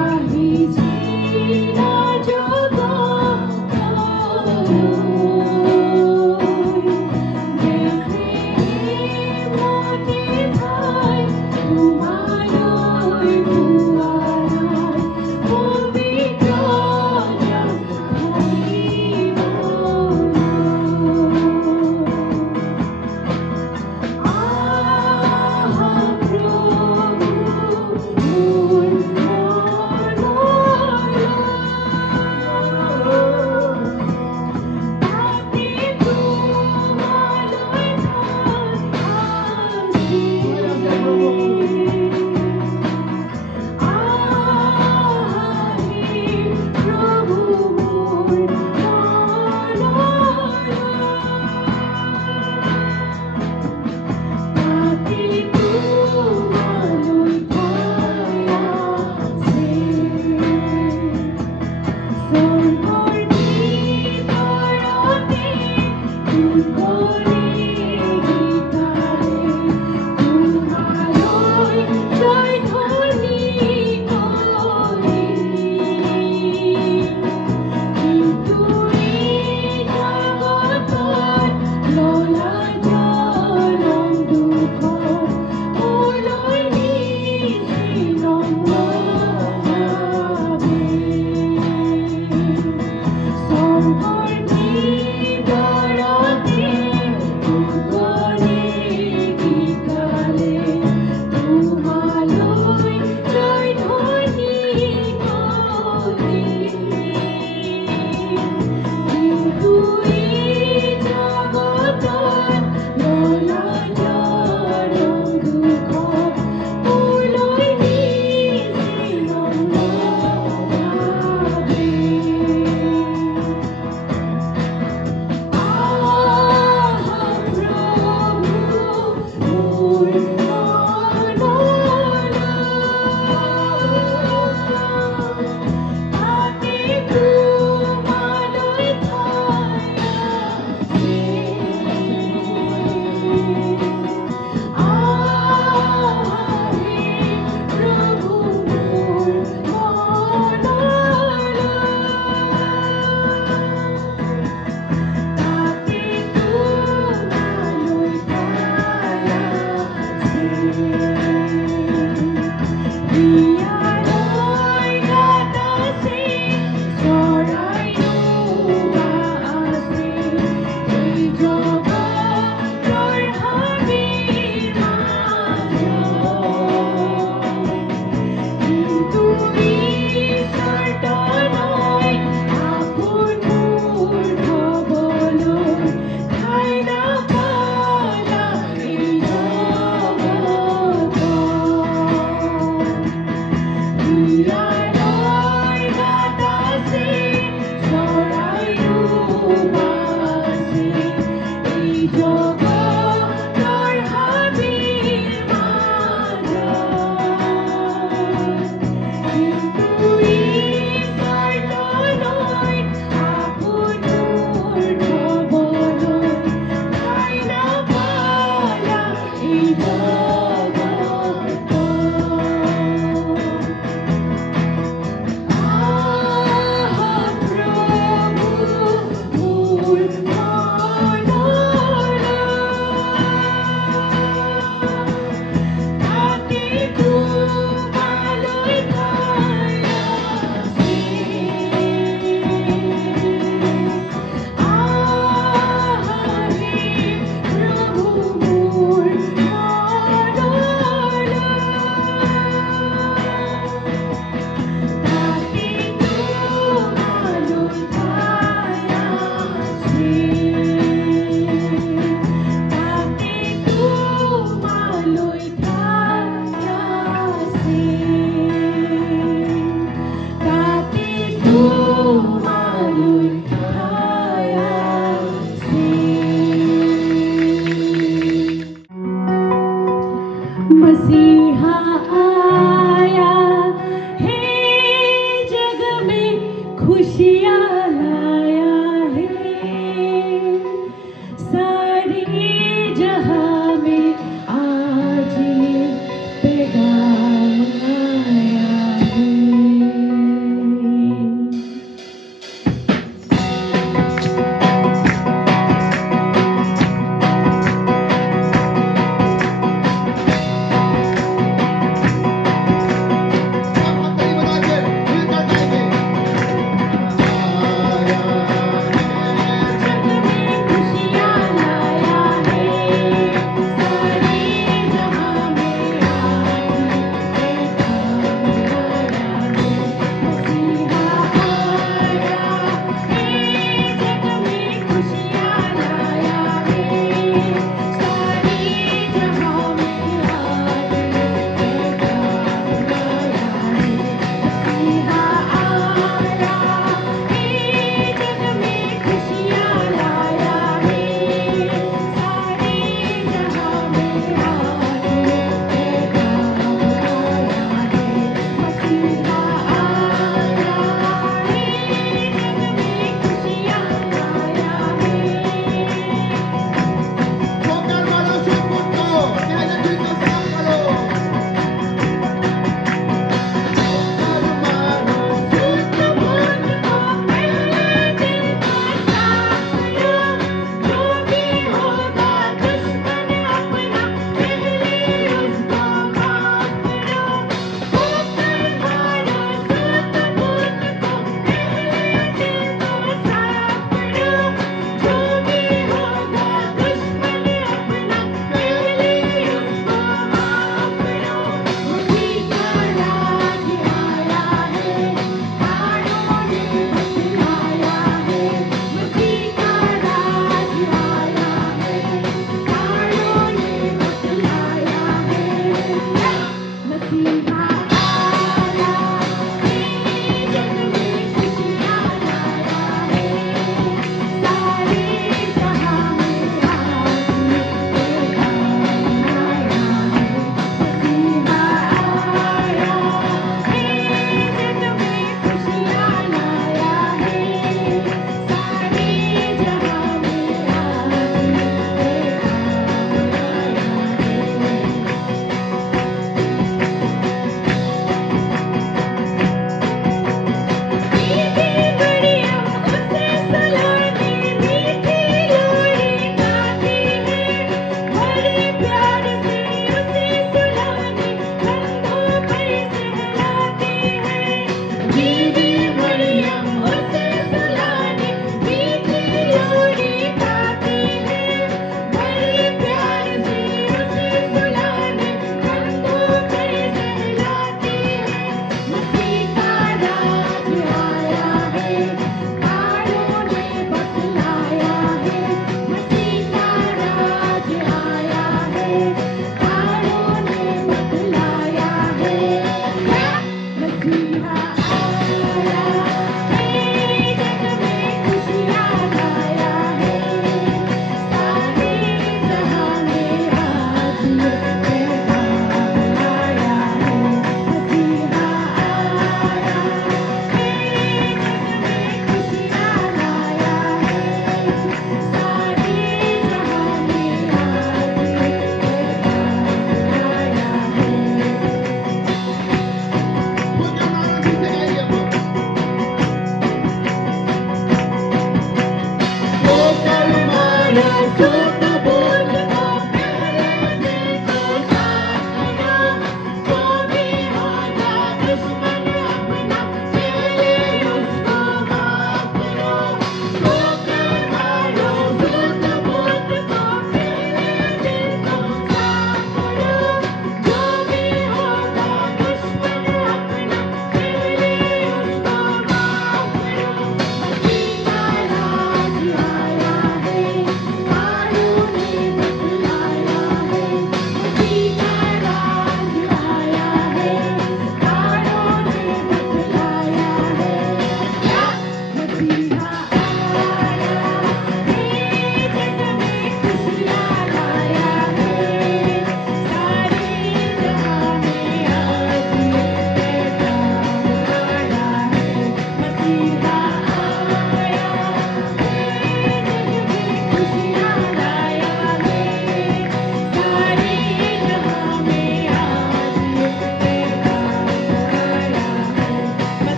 Ahi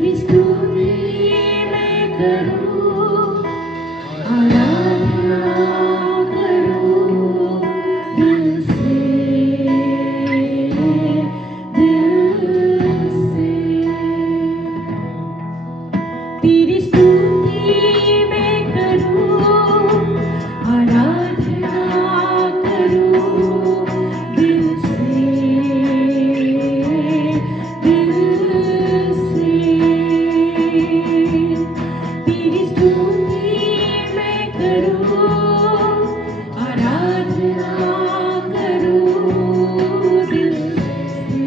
तेरी स्तुति मैं करूं, आराधना करूं दिल से, दिल से। तेरी स्तुति मैं करूं, आराधना करूं दिल से, दिल से। तेरी स्तुति मैं करूं, आराधना करूं दिल से,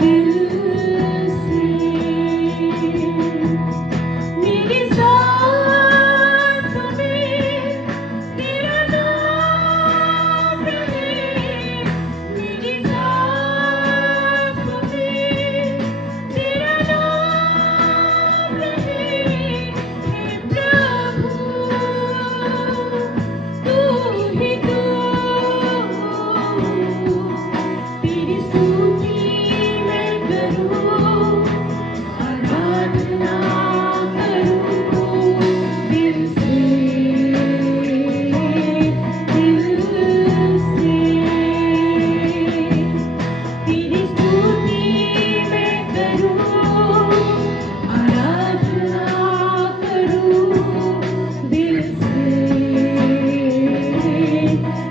दिल से। मेरी सांसों में तेरा नाम रहे, मेरी सांसों में तेरा नाम रहे। हे प्रभु तू ही तू, तेरी स्तुति मैं करूं, आराधना करूं दिल से, दिल से। तेरी स्तुति मैं करूं, आराधना करूं दिल से,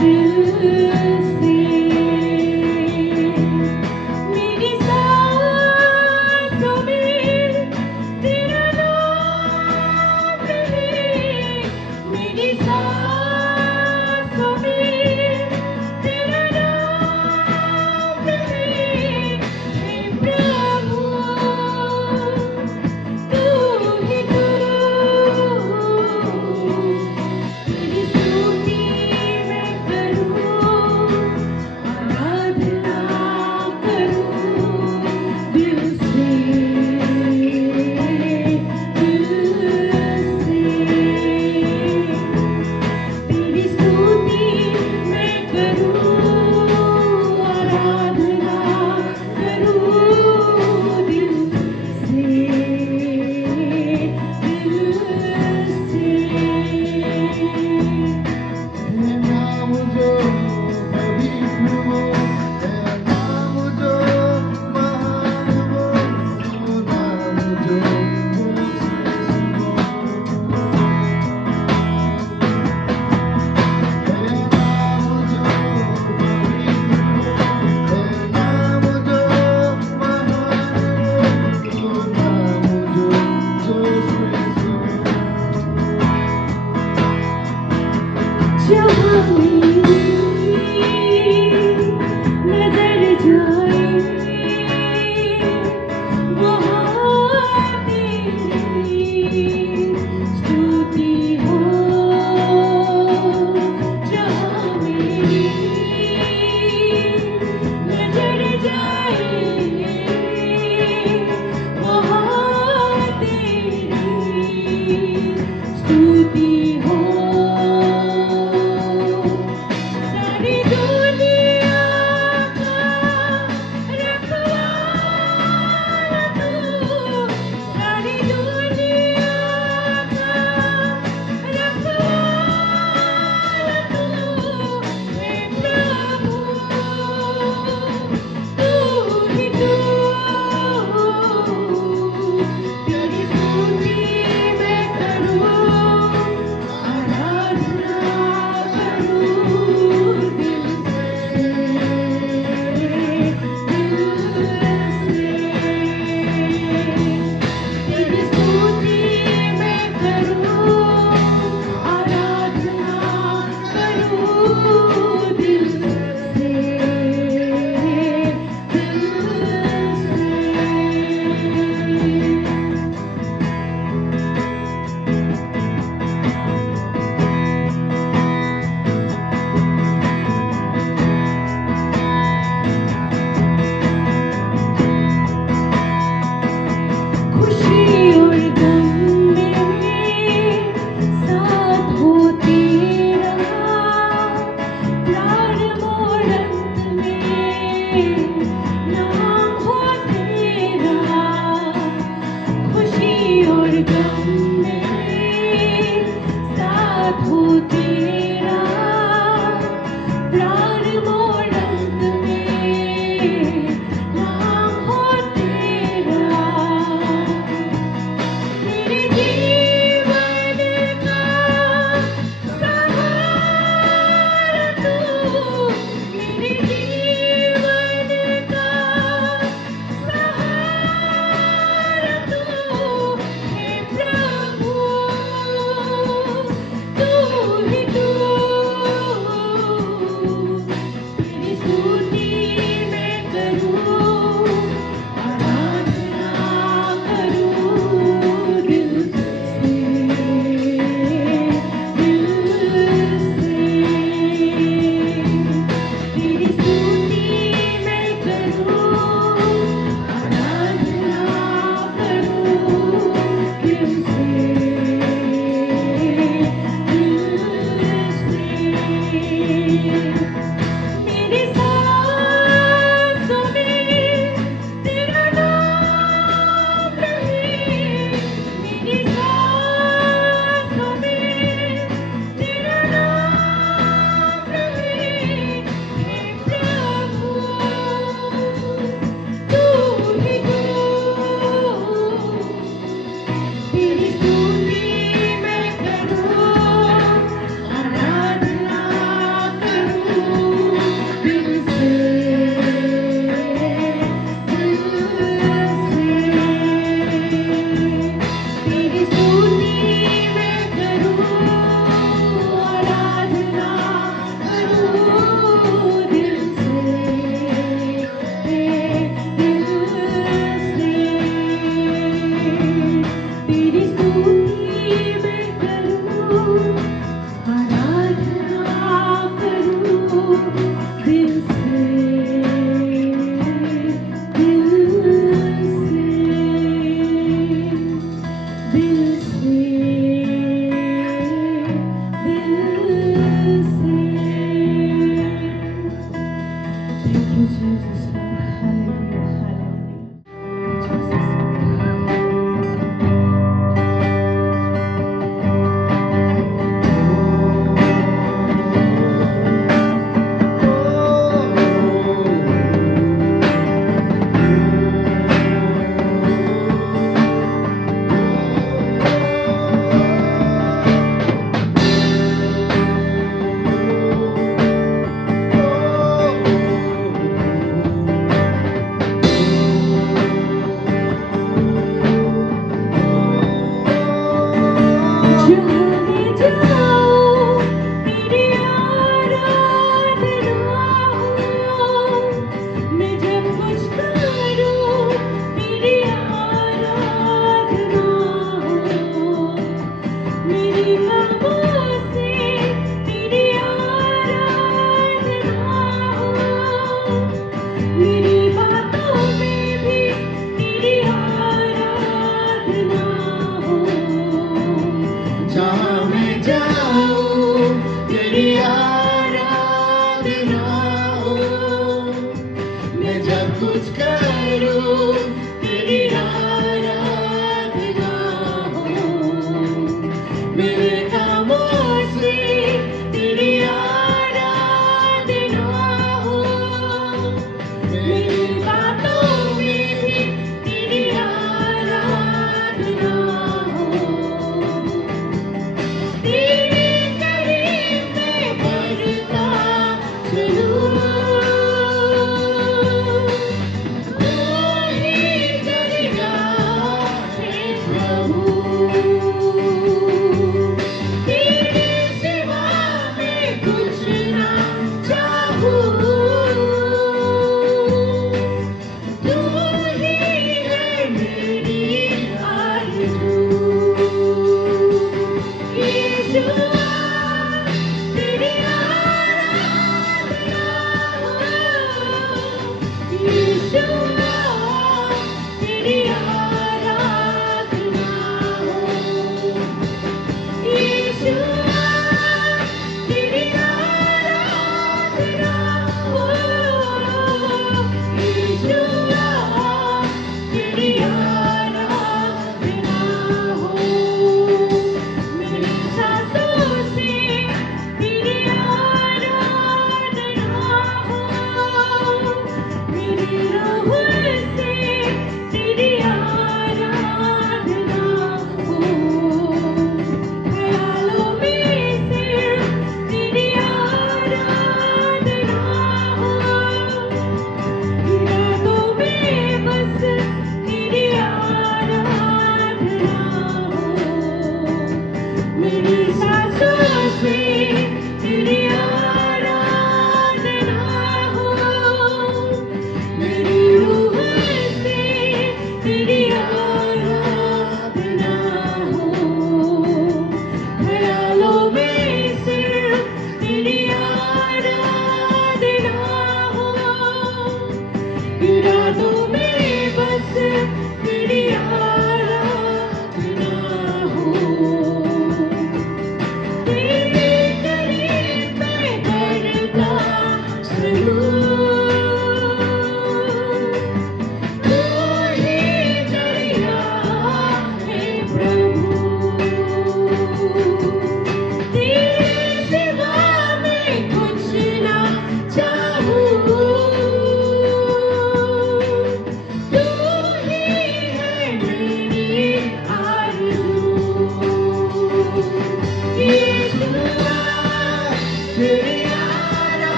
दिल से। मेरी सांसों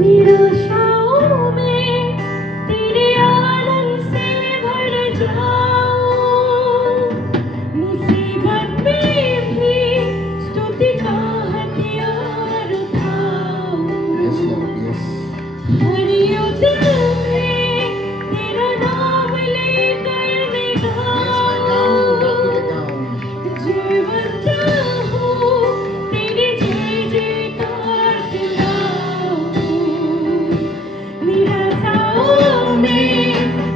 निराशाओं में तेरे आनंद से भर जाऊं, मुसीबत में भी स्तुति का हथियार उठाऊं। Yes, Lord, yes. हर युद्ध में तेरा नाम लेकर मैं गाऊं, जीवंत हूँ तेरी जय जयकार सुनाऊं। निराशाओं में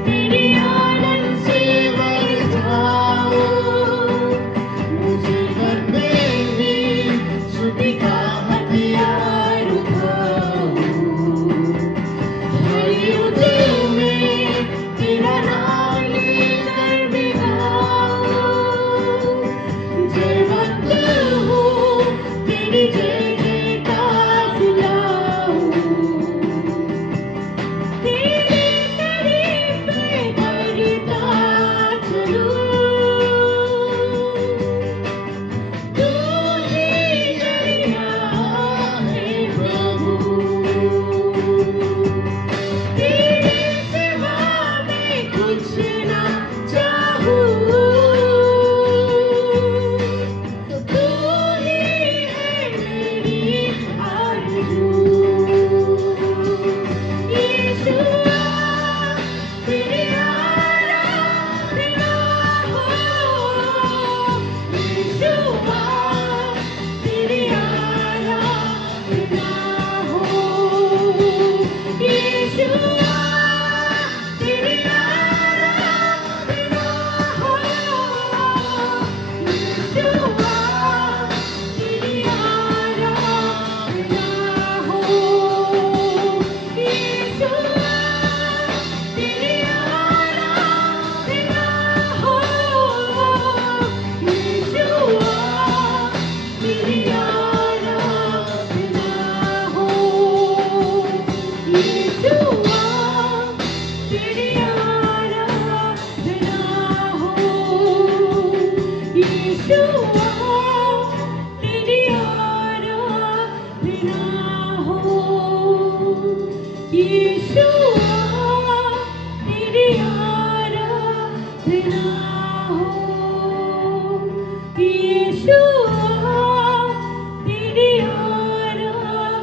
तेरे आनंद से भर जाऊं, मुसीबत में भी स्तुति का हथियार उठाऊं। हर युद्ध में तेरा नाम लेकर मैं गाऊं, जयवंत हूँ तेरी जय जयकार सुनाऊं। तेरे करीब मैं बढ़ता चलूं, तू ही जरिया है प्रभु, तेरे सिवा मैं कुछ ना चाहूं, तू ही है मेरी आरज़ू। यीशुआ तेरी आराधना हो, यीशुआ तेरी आराधना हो, यीशुआ तेरी आराधना हो, यीशुआ तेरी आराधना हो, यीशुआ तेरी आराधना हो, यीशुआ तेरी आराधना हो, यीशुआ तेरी आराधना हो, यीशुआ तेरी आराधना हो, यीशुआ तेरी आराधना हो, यीशुआ तेरी आराधना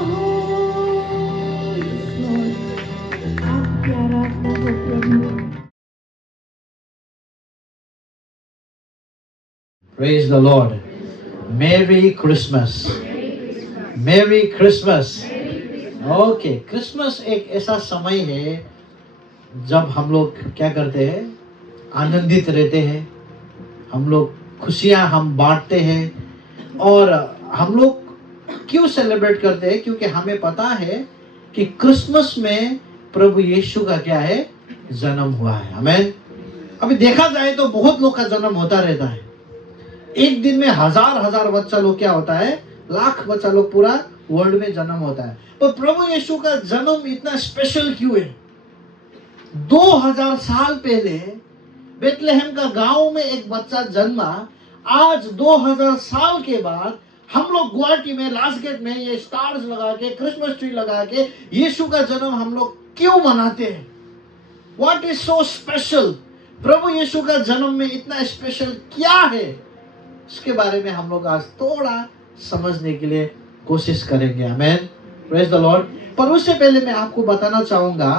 हो। Yes, Lord, आपकी आराधना हो प्रभु। Praise the Lord. Merry Christmas. Merry Christmas. Okay, Christmas एक ऐसा समय है जब हम लोग क्या करते हैं, आनंदित रहते हैं, हम लोग खुशियां हम बांटते हैं। और हम लोग क्यों सेलिब्रेट करते हैं? क्योंकि हमें पता है कि क्रिसमस में प्रभु यीशु का क्या है, जन्म हुआ है। आमीन। अभी देखा जाए तो बहुत लोग का जन्म होता रहता है। एक दिन में हजार हजार बच्चा लोग क्या होता है, लाख बच्चा लोग पूरा वर्ल्ड में जन्म होता है। तो प्रभु यीशु का जन्म इतना स्पेशल क्यों है? 2000 साल पहले बेथलेहम का गांव में एक बच्चा जन्मा। आज 2000 साल के बाद हम लोग गुवाहाटी में लास्ट गेट में ये स्टार्स लगा के, क्रिसमस ट्री लगा के यीशु का जन्म हम लोग क्यों मनाते हैं? What is so special? प्रभु यीशु का जन्म में इतना स्पेशल क्या है? इसके बारे में हम लोग आज थोड़ा समझने के लिए कोशिश करेंगे। आमेन, प्रेज द लॉर्ड। पर उससे पहले मैं आपको बताना चाहूंगा,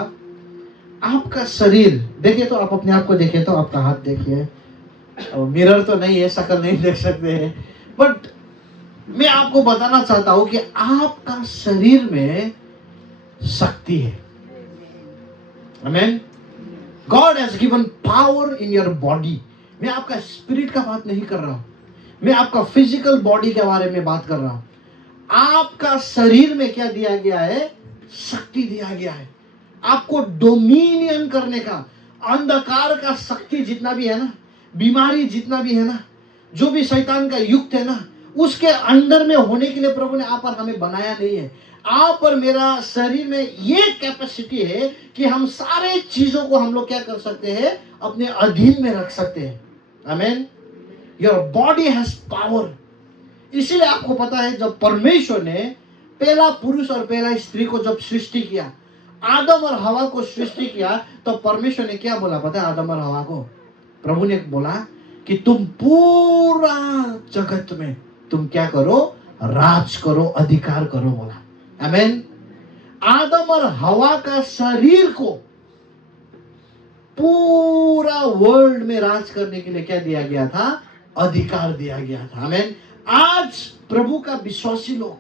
आपका शरीर देखिए तो, आप अपने आप को देखिए तो, आपका हाथ देखिए। मिरर तो नहीं है, शक्ल नहीं देख सकते हैं, बट मैं आपको बताना चाहता हूं कि आपका शरीर में शक्ति है। Amen. God has given power in your body. मैं आपका स्पिरिट का बात नहीं कर रहा हूं, मैं आपका फिजिकल बॉडी के बारे में बात कर रहा हूं। आपका शरीर में क्या दिया गया है? शक्ति दिया गया है आपको डोमिनियन करने का। अंधकार का शक्ति जितना भी है ना, बीमारी जितना भी है ना, जो भी शैतान का युक्त है ना, उसके अंदर में होने के लिए प्रभु ने आप और हमें बनाया नहीं है। आप और मेरा शरीर में ये कैपेसिटी है कि हम सारे चीजों को हम लोग क्या कर सकते हैं? अपने अधीन में रख सकते हैं। आमीन। Your body has power. इसीलिए आपको पता है, जब परमेश्वर ने पहला पुरुष और पहला स्त्री को जब सृष्टि किया, आदम और हवा को सृष्टि किया, तो परमेश्वर ने क्या बोला पता है आदम और हवा को? प्रभु ने बोला कि तुम पूरा जगत में तुम क्या करो? राज करो, अधिकार करो, बोला। आमीन। आदम और हवा का शरीर को पूरा वर्ल्ड में राज करने के लिए क्या दिया गया था? अधिकार दिया गया था। आमीन। आज प्रभु का विश्वासी लोग,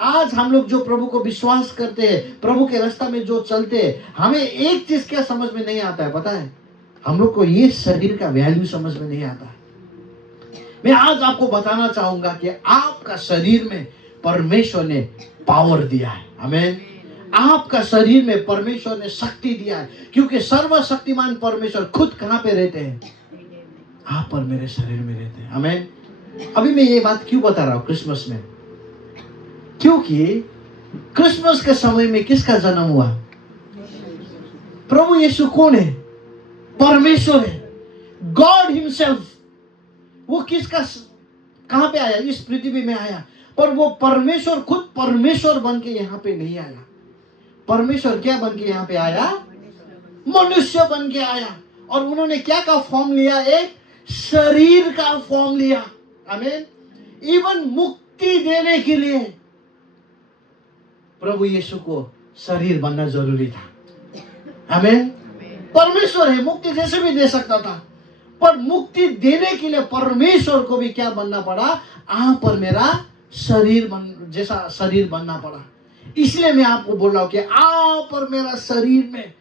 आज हम लोग जो प्रभु को विश्वास करते हैं, प्रभु के रास्ता में जो चलते हैं, हमें एक चीज क्या समझ में नहीं आता है पता है? हम लोग को ये शरीर का वैल्यू समझ में नहीं आता है। मैं आज आपको बताना चाहूंगा कि आपका शरीर में परमेश्वर ने पावर दिया है। आमीन। आपका शरीर में परमेश्वर ने शक्ति दिया है, क्योंकि सर्वशक्तिमान परमेश्वर खुद कहां पे रहते हैं? आप और मेरे शरीर में रहते हैं। आमीन। अभी मैं ये बात क्यों बता रहा हूं क्रिसमस में? क्योंकि क्रिसमस के समय में किसका जन्म हुआ? प्रभु यीशु कौन है? परमेश्वर है, गॉड हिमसेल्फ। वो किसका, कहां पे आया? इस पृथ्वी में आया, पर वो परमेश्वर खुद परमेश्वर बन के यहां पे नहीं आया। परमेश्वर क्या बन के यहां पे आया? मनुष्य बन के आया। और उन्होंने क्या का फॉर्म लिया? एक शरीर का फॉर्म लिया। आमीन। इवन मुक्ति देने के लिए प्रभु यीशु को शरीर बनना जरूरी था। आमीन। परमेश्वर है, मुक्ति जैसे भी दे सकता था, पर मुक्ति देने के लिए परमेश्वर को भी क्या बनना पड़ा? आप और मेरा शरीर जैसा शरीर बनना पड़ा। इसलिए मैं आपको बोल रहा हूं कि आप और मेरा शरीर में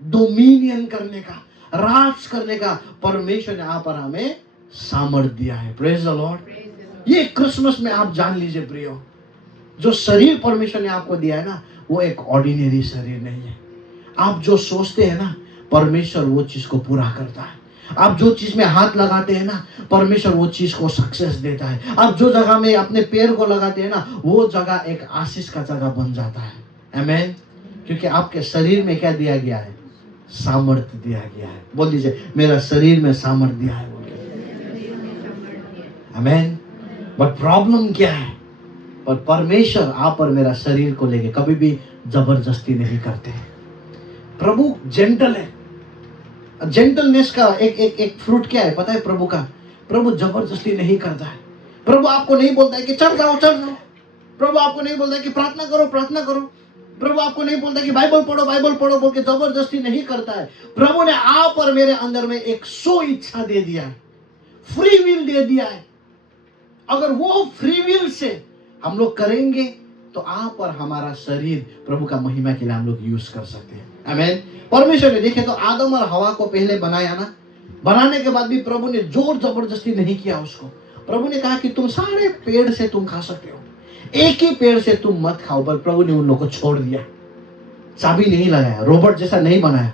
डोमिनियन करने का, राज करने का परमेश्वर ने आप और हमें सामर्थ्य दिया है। Praise the Lord. ये क्रिसमस में आप जान लीजिए प्रियो, जो शरीर परमेश्वर ने आपको दिया है ना, वो एक ऑर्डिनरी शरीर नहीं है। आप जो सोचते हैं ना, परमेश्वर वो चीज को पूरा करता है। आप जो चीज में हाथ लगाते हैं ना, परमेश्वर वो चीज को सक्सेस देता है। आप जो जगह में अपने पैर को लगाते हैं ना, वो जगह एक आशीष का जगह बन जाता है। आमीन। क्योंकि आपके शरीर में क्या दिया गया है? सामर्थ्य दिया गया है। बोल दीजिए, मेरा शरीर में सामर्थ्य दिया है। आमीन। बट प्रॉब्लम क्या है? पर परमेश्वर आप और मेरा शरीर को लेके कभी भी जबरदस्ती नहीं करते। प्रभु जेंटल है। जेंटलनेस का एक फ्रूट क्या है पता है प्रभु का? प्रभु जबरदस्ती नहीं करता है। प्रभु आपको नहीं बोलता है कि चढ़ जाओ चढ़ जाओ। प्रभु आपको नहीं बोलता है कि प्रार्थना करो प्रार्थना करो। प्रभु आपको नहीं बोलता कि बाइबल पढ़ो बोल के जबरदस्ती नहीं करता है। प्रभु ने आप और मेरे अंदर में एक सो इच्छा दे दिया है, फ्री विल दे दिया है। अगर वो फ्री विल से हम लोग करेंगे तो आप और हमारा शरीर प्रभु का महिमा के लिए हम लोग यूज कर सकते हैं। आमीन। परमेश्वर ने देखे तो आदम और हवा को पहले बनाया ना, बनाने के बाद भी प्रभु ने जोर जबरदस्ती नहीं किया उसको। प्रभु ने कहा कि तुम सारे पेड़ से तुम खा सकते हो, एक ही पेड़ से तुम मत खाओ। पर प्रभु ने उन लोगों को छोड़ दिया, चाबी नहीं लगाया, रोबोट जैसा नहीं बनाया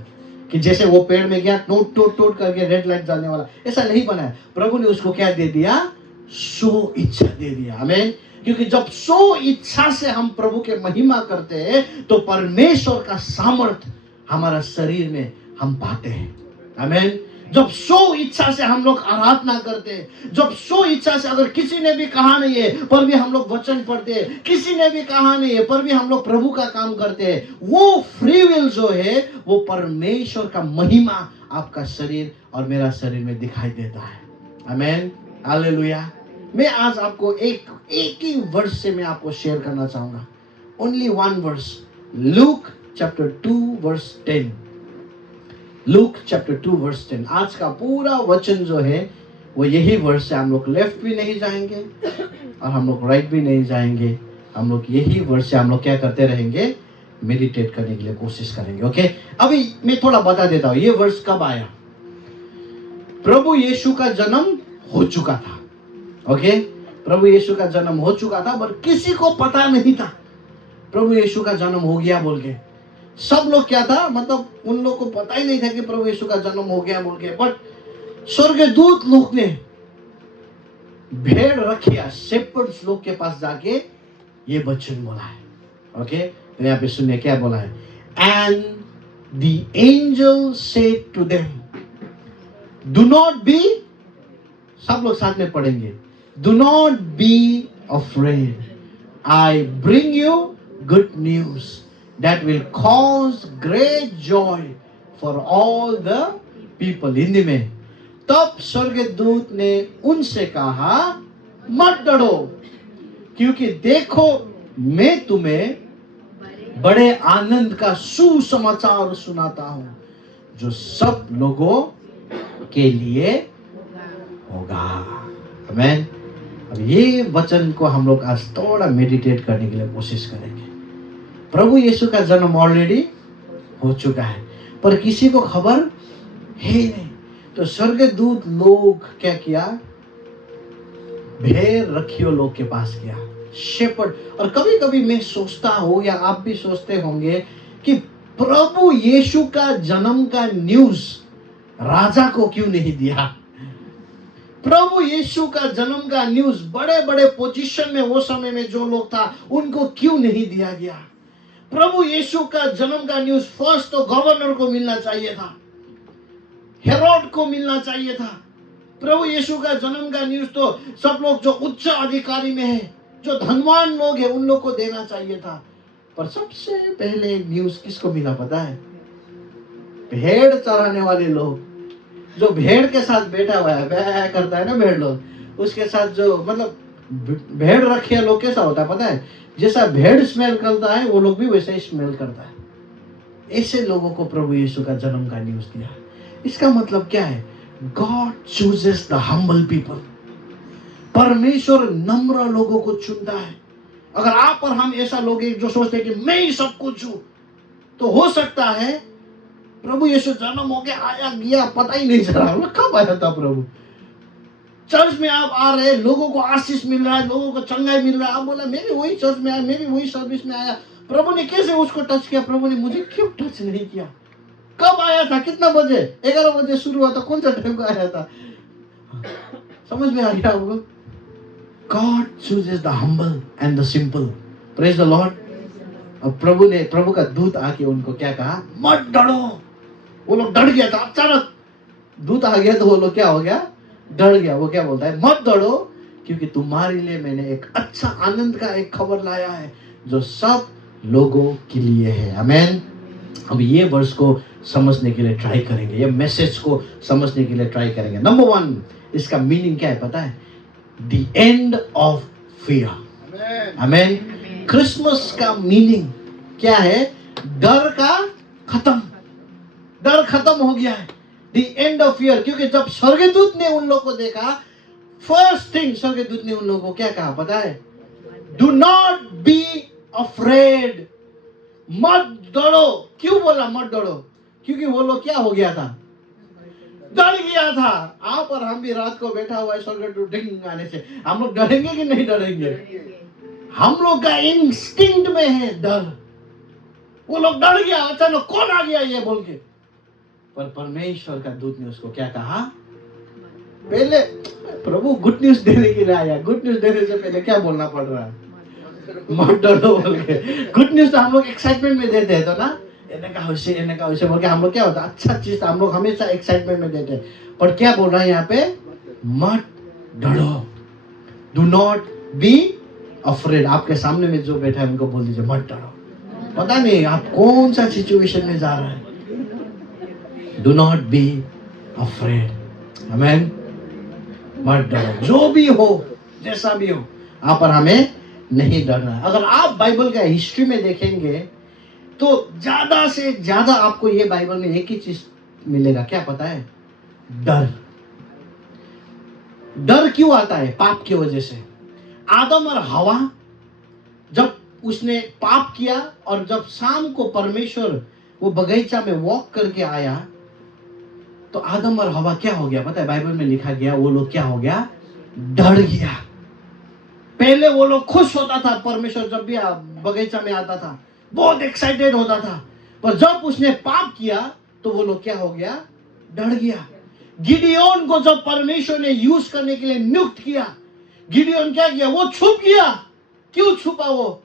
कि जैसे वो पेड़ में गया टोट करके रेड लाइट जलने वाला, ऐसा नहीं बनाया। प्रभु ने उसको क्या दे दिया? सो इच्छा दे दिया। आमीन। क्योंकि जब सो इच्छा से हम प्रभु के महिमा करते हैं तो परमेश्वर का सामर्थ्य हमारा शरीर में हम पाते हैं। आमीन। जब सो इच्छा से हम लोग आराधना करते हैं, जब सो इच्छा से, अगर किसी ने भी कहा नहीं है पर भी हम लोग वचन पढ़ते हैं, किसी ने भी कहा नहीं है पर भी हम लोग प्रभु का काम करते हैं, वो फ्री विल जो है वो परमेश्वर का महिमा आपका शरीर और मेरा शरीर में दिखाई देता है। आमीन। हालेलुया। मैं आज आपको एक ही वर्स से मैं आपको शेयर करना चाहूंगा। Only one verse, Luke chapter 2 verse 10। Luke chapter 2 verse 10। आज का पूरा वचन जो है वो यही वर्स है। हम लोग लेफ्ट भी नहीं जाएंगे और हम लोग राइट भी नहीं जाएंगे। हम लोग यही वर्स से हम लोग क्या करते रहेंगे? मेडिटेट करने के लिए कोशिश करेंगे। ओके। अभी मैं थोड़ा बता देता हूँ ये वर्स कब आया। प्रभु यीशु का जन्म हो चुका था। ओके। प्रभु यीशु का जन्म हो चुका था, पर किसी को पता नहीं था प्रभु यीशु का जन्म हो गया बोल के। सब लोग क्या था, मतलब उन लोग को पता ही नहीं था कि प्रभु यीशु का जन्म हो गया बोल के। बट स्वर्गदूत लोग ने भेड़ रखिया, शेपर्ड्स लोग के पास जाके ये वचन बोला है। ओके, तो यहाँ पे सुनिए क्या बोला है। And the angel said to them, do not be, सब लोग साथ में पढ़ेंगे, do not be afraid, I bring you good news that will cause great joy for all the people। Hindi में, तब स्वर्गदूत ने उनसे कहा, मत डरो, क्योंकि देखो मैं तुम्हें बड़े आनंद का सुसमाचार सुनाता हूं, जो सब लोगों के लिए होगा। आमीन। अब ये वचन को हम लोग आज थोड़ा मेडिटेट करने के लिए कोशिश करेंगे। प्रभु यीशु का जन्म ऑलरेडी हो चुका है, पर किसी को खबर है नहीं। तो स्वर्गदूत लोग क्या किया, भेड़ रखियों लोग के पास गया, शेपर्ड। और कभी कभी मैं सोचता हूं, या आप भी सोचते होंगे, कि प्रभु यीशु का जन्म का न्यूज राजा को क्यों नहीं दिया। प्रभु यीशु का जन्म का न्यूज बड़े बड़े पोजीशन में वो समय में जो लोग था उनको क्यों नहीं दिया गया। प्रभु यीशु का जन्म का न्यूज फर्स्ट तो गवर्नर को मिलना चाहिए था, हेरोड को मिलना चाहिए था। प्रभु यीशु का जन्म का न्यूज तो सब लोग जो उच्च अधिकारी में है, जो धनवान लोग हैं, उन लोग को देना चाहिए था। पर सबसे पहले न्यूज किसको मिला पता है? भेड़ चराने वाले लोग, जो भेड़ के साथ बैठा हुआ है, बै करता है ना भेड़ लोग, उसके साथ जो, मतलब भेड़ रखे लोग कैसा होता है पता है? जैसा भेड़ स्मेल करता है वो लोग भी वैसे ही स्मेल करता है। ऐसे लोगों को प्रभु यीशु का जन्म का न्यूज दिया। इसका मतलब क्या है? God chooses the humble people. परमेश्वर नम्र लोगों को चुनता है। अगर आप और हम ऐसा लोग हैं जो सोचते हैं कि मैं ही सब कुछ हूं, तो हो सकता है प्रभु यीशु जन्म हो के आया गया, पता ही नहीं चला कब आया था प्रभु। चर्च में आप आ रहे, लोगों को आशीष मिल रहा है, लोगों को चंगाई मिल रहा है, आप बोला मैं भी वही चर्च में आया, मैं भी वही सर्विस में आया। प्रभु ने कैसे उसको टच किया? प्रभु ने मुझे क्यों टच नहीं किया? कब आया था? कितना बजे? 11 बजे शुरू हुआ था, कौन सा टाइम को आया था? समझ में आ गया आपको? God chooses the humble and the simple. Praise the Lord. और प्रभु का दूत आके उनको क्या कहा? मत डरो। वो लोग डर गया था, अचानक दूत आ गया तो वो लोग क्या हो गया? डर गया। वो क्या बोलता है? मत डरो, क्योंकि तुम्हारे लिए मैंने एक अच्छा आनंद का एक खबर लाया है, जो सब लोगों के लिए है। आमीन। अब ये वर्ष को समझने के लिए ट्राई करेंगे, ये मैसेज को समझने के लिए ट्राई करेंगे। नंबर 1, इसका मीनिंग क्या है पता है? The end of fear. आमीन। क्रिसमस का मीनिंग क्या है? डर का खत्म। डर खत्म हो गया है। The end of fear। क्योंकि जब स्वर्गदूत ने उन लोगों को देखा, फर्स्ट थिंग स्वर्गदूत ने उन लोगों को क्या कहा पता है? Do not be afraid। मत डरो। क्यों बोला मत डरो? क्योंकि वो लोग क्या हो गया था? डर गया था। आप और हम भी रात को बैठा हुआ है स्वर्गदूत डिंग आने से, हम लोग डरेंगे कि नहीं डरेंगे? हम लोग का इंस्टिंक्ट में है डर। वो लोग डर गया, अचानक कौन आ गया ये बोल के। पर परमेश्वर का दूत ने उसको क्या कहा? पहले प्रभु गुड न्यूज देने के लिए आया, गुड न्यूज देने से पहले क्या बोलना पड़ रहा है? मत डरो बोल के। गुड न्यूज तो हम लोग एक्साइटमेंट में देते हैं, तो ना इन्हें का वैसे बोल के हम लोग क्या होता है? अच्छा चीज हम लोग हमेशा एक्साइटमेंट में देते हैं। पर क्या बोल रहा है यहाँ पे? मत डरो। Do not be afraid. आपके सामने में जो बैठा है उनको बोल दीजिए मत डरो। पता नहीं आप कौन सा सिचुएशन में जा रहा है, डू नॉट बी अफ्रेड। आमीन। मत डरो। जो भी हो, जैसा भी हो, आप और हमें नहीं डरना है। अगर आप बाइबल का हिस्ट्री में देखेंगे तो ज्यादा से ज्यादा आपको ये बाइबल में एक ही चीज मिलेगा, क्या पता है? डर। डर क्यों आता है? पाप की वजह से। आदम और हवा जब उसने पाप किया और जब शाम को परमेश्वर वो बगीचा में वॉक करके आया, तो आदम और हवा क्या हो गया पता है? बाइबल में लिखा गया वो लोग क्या हो गया? डर गया। पहले वो लोग खुश होता था, परमेश्वर जब भी बगीचा में आता था बहुत एक्साइटेड होता था, पर जब उसने पाप किया तो वो लोग क्या हो गया, डर गया। गिडियोन को जब परमेश्वर ने यूज करने के लिए नियुक्त किया, गिडियोन क्या किया, वो छुप गया। क्यों छुपा? वो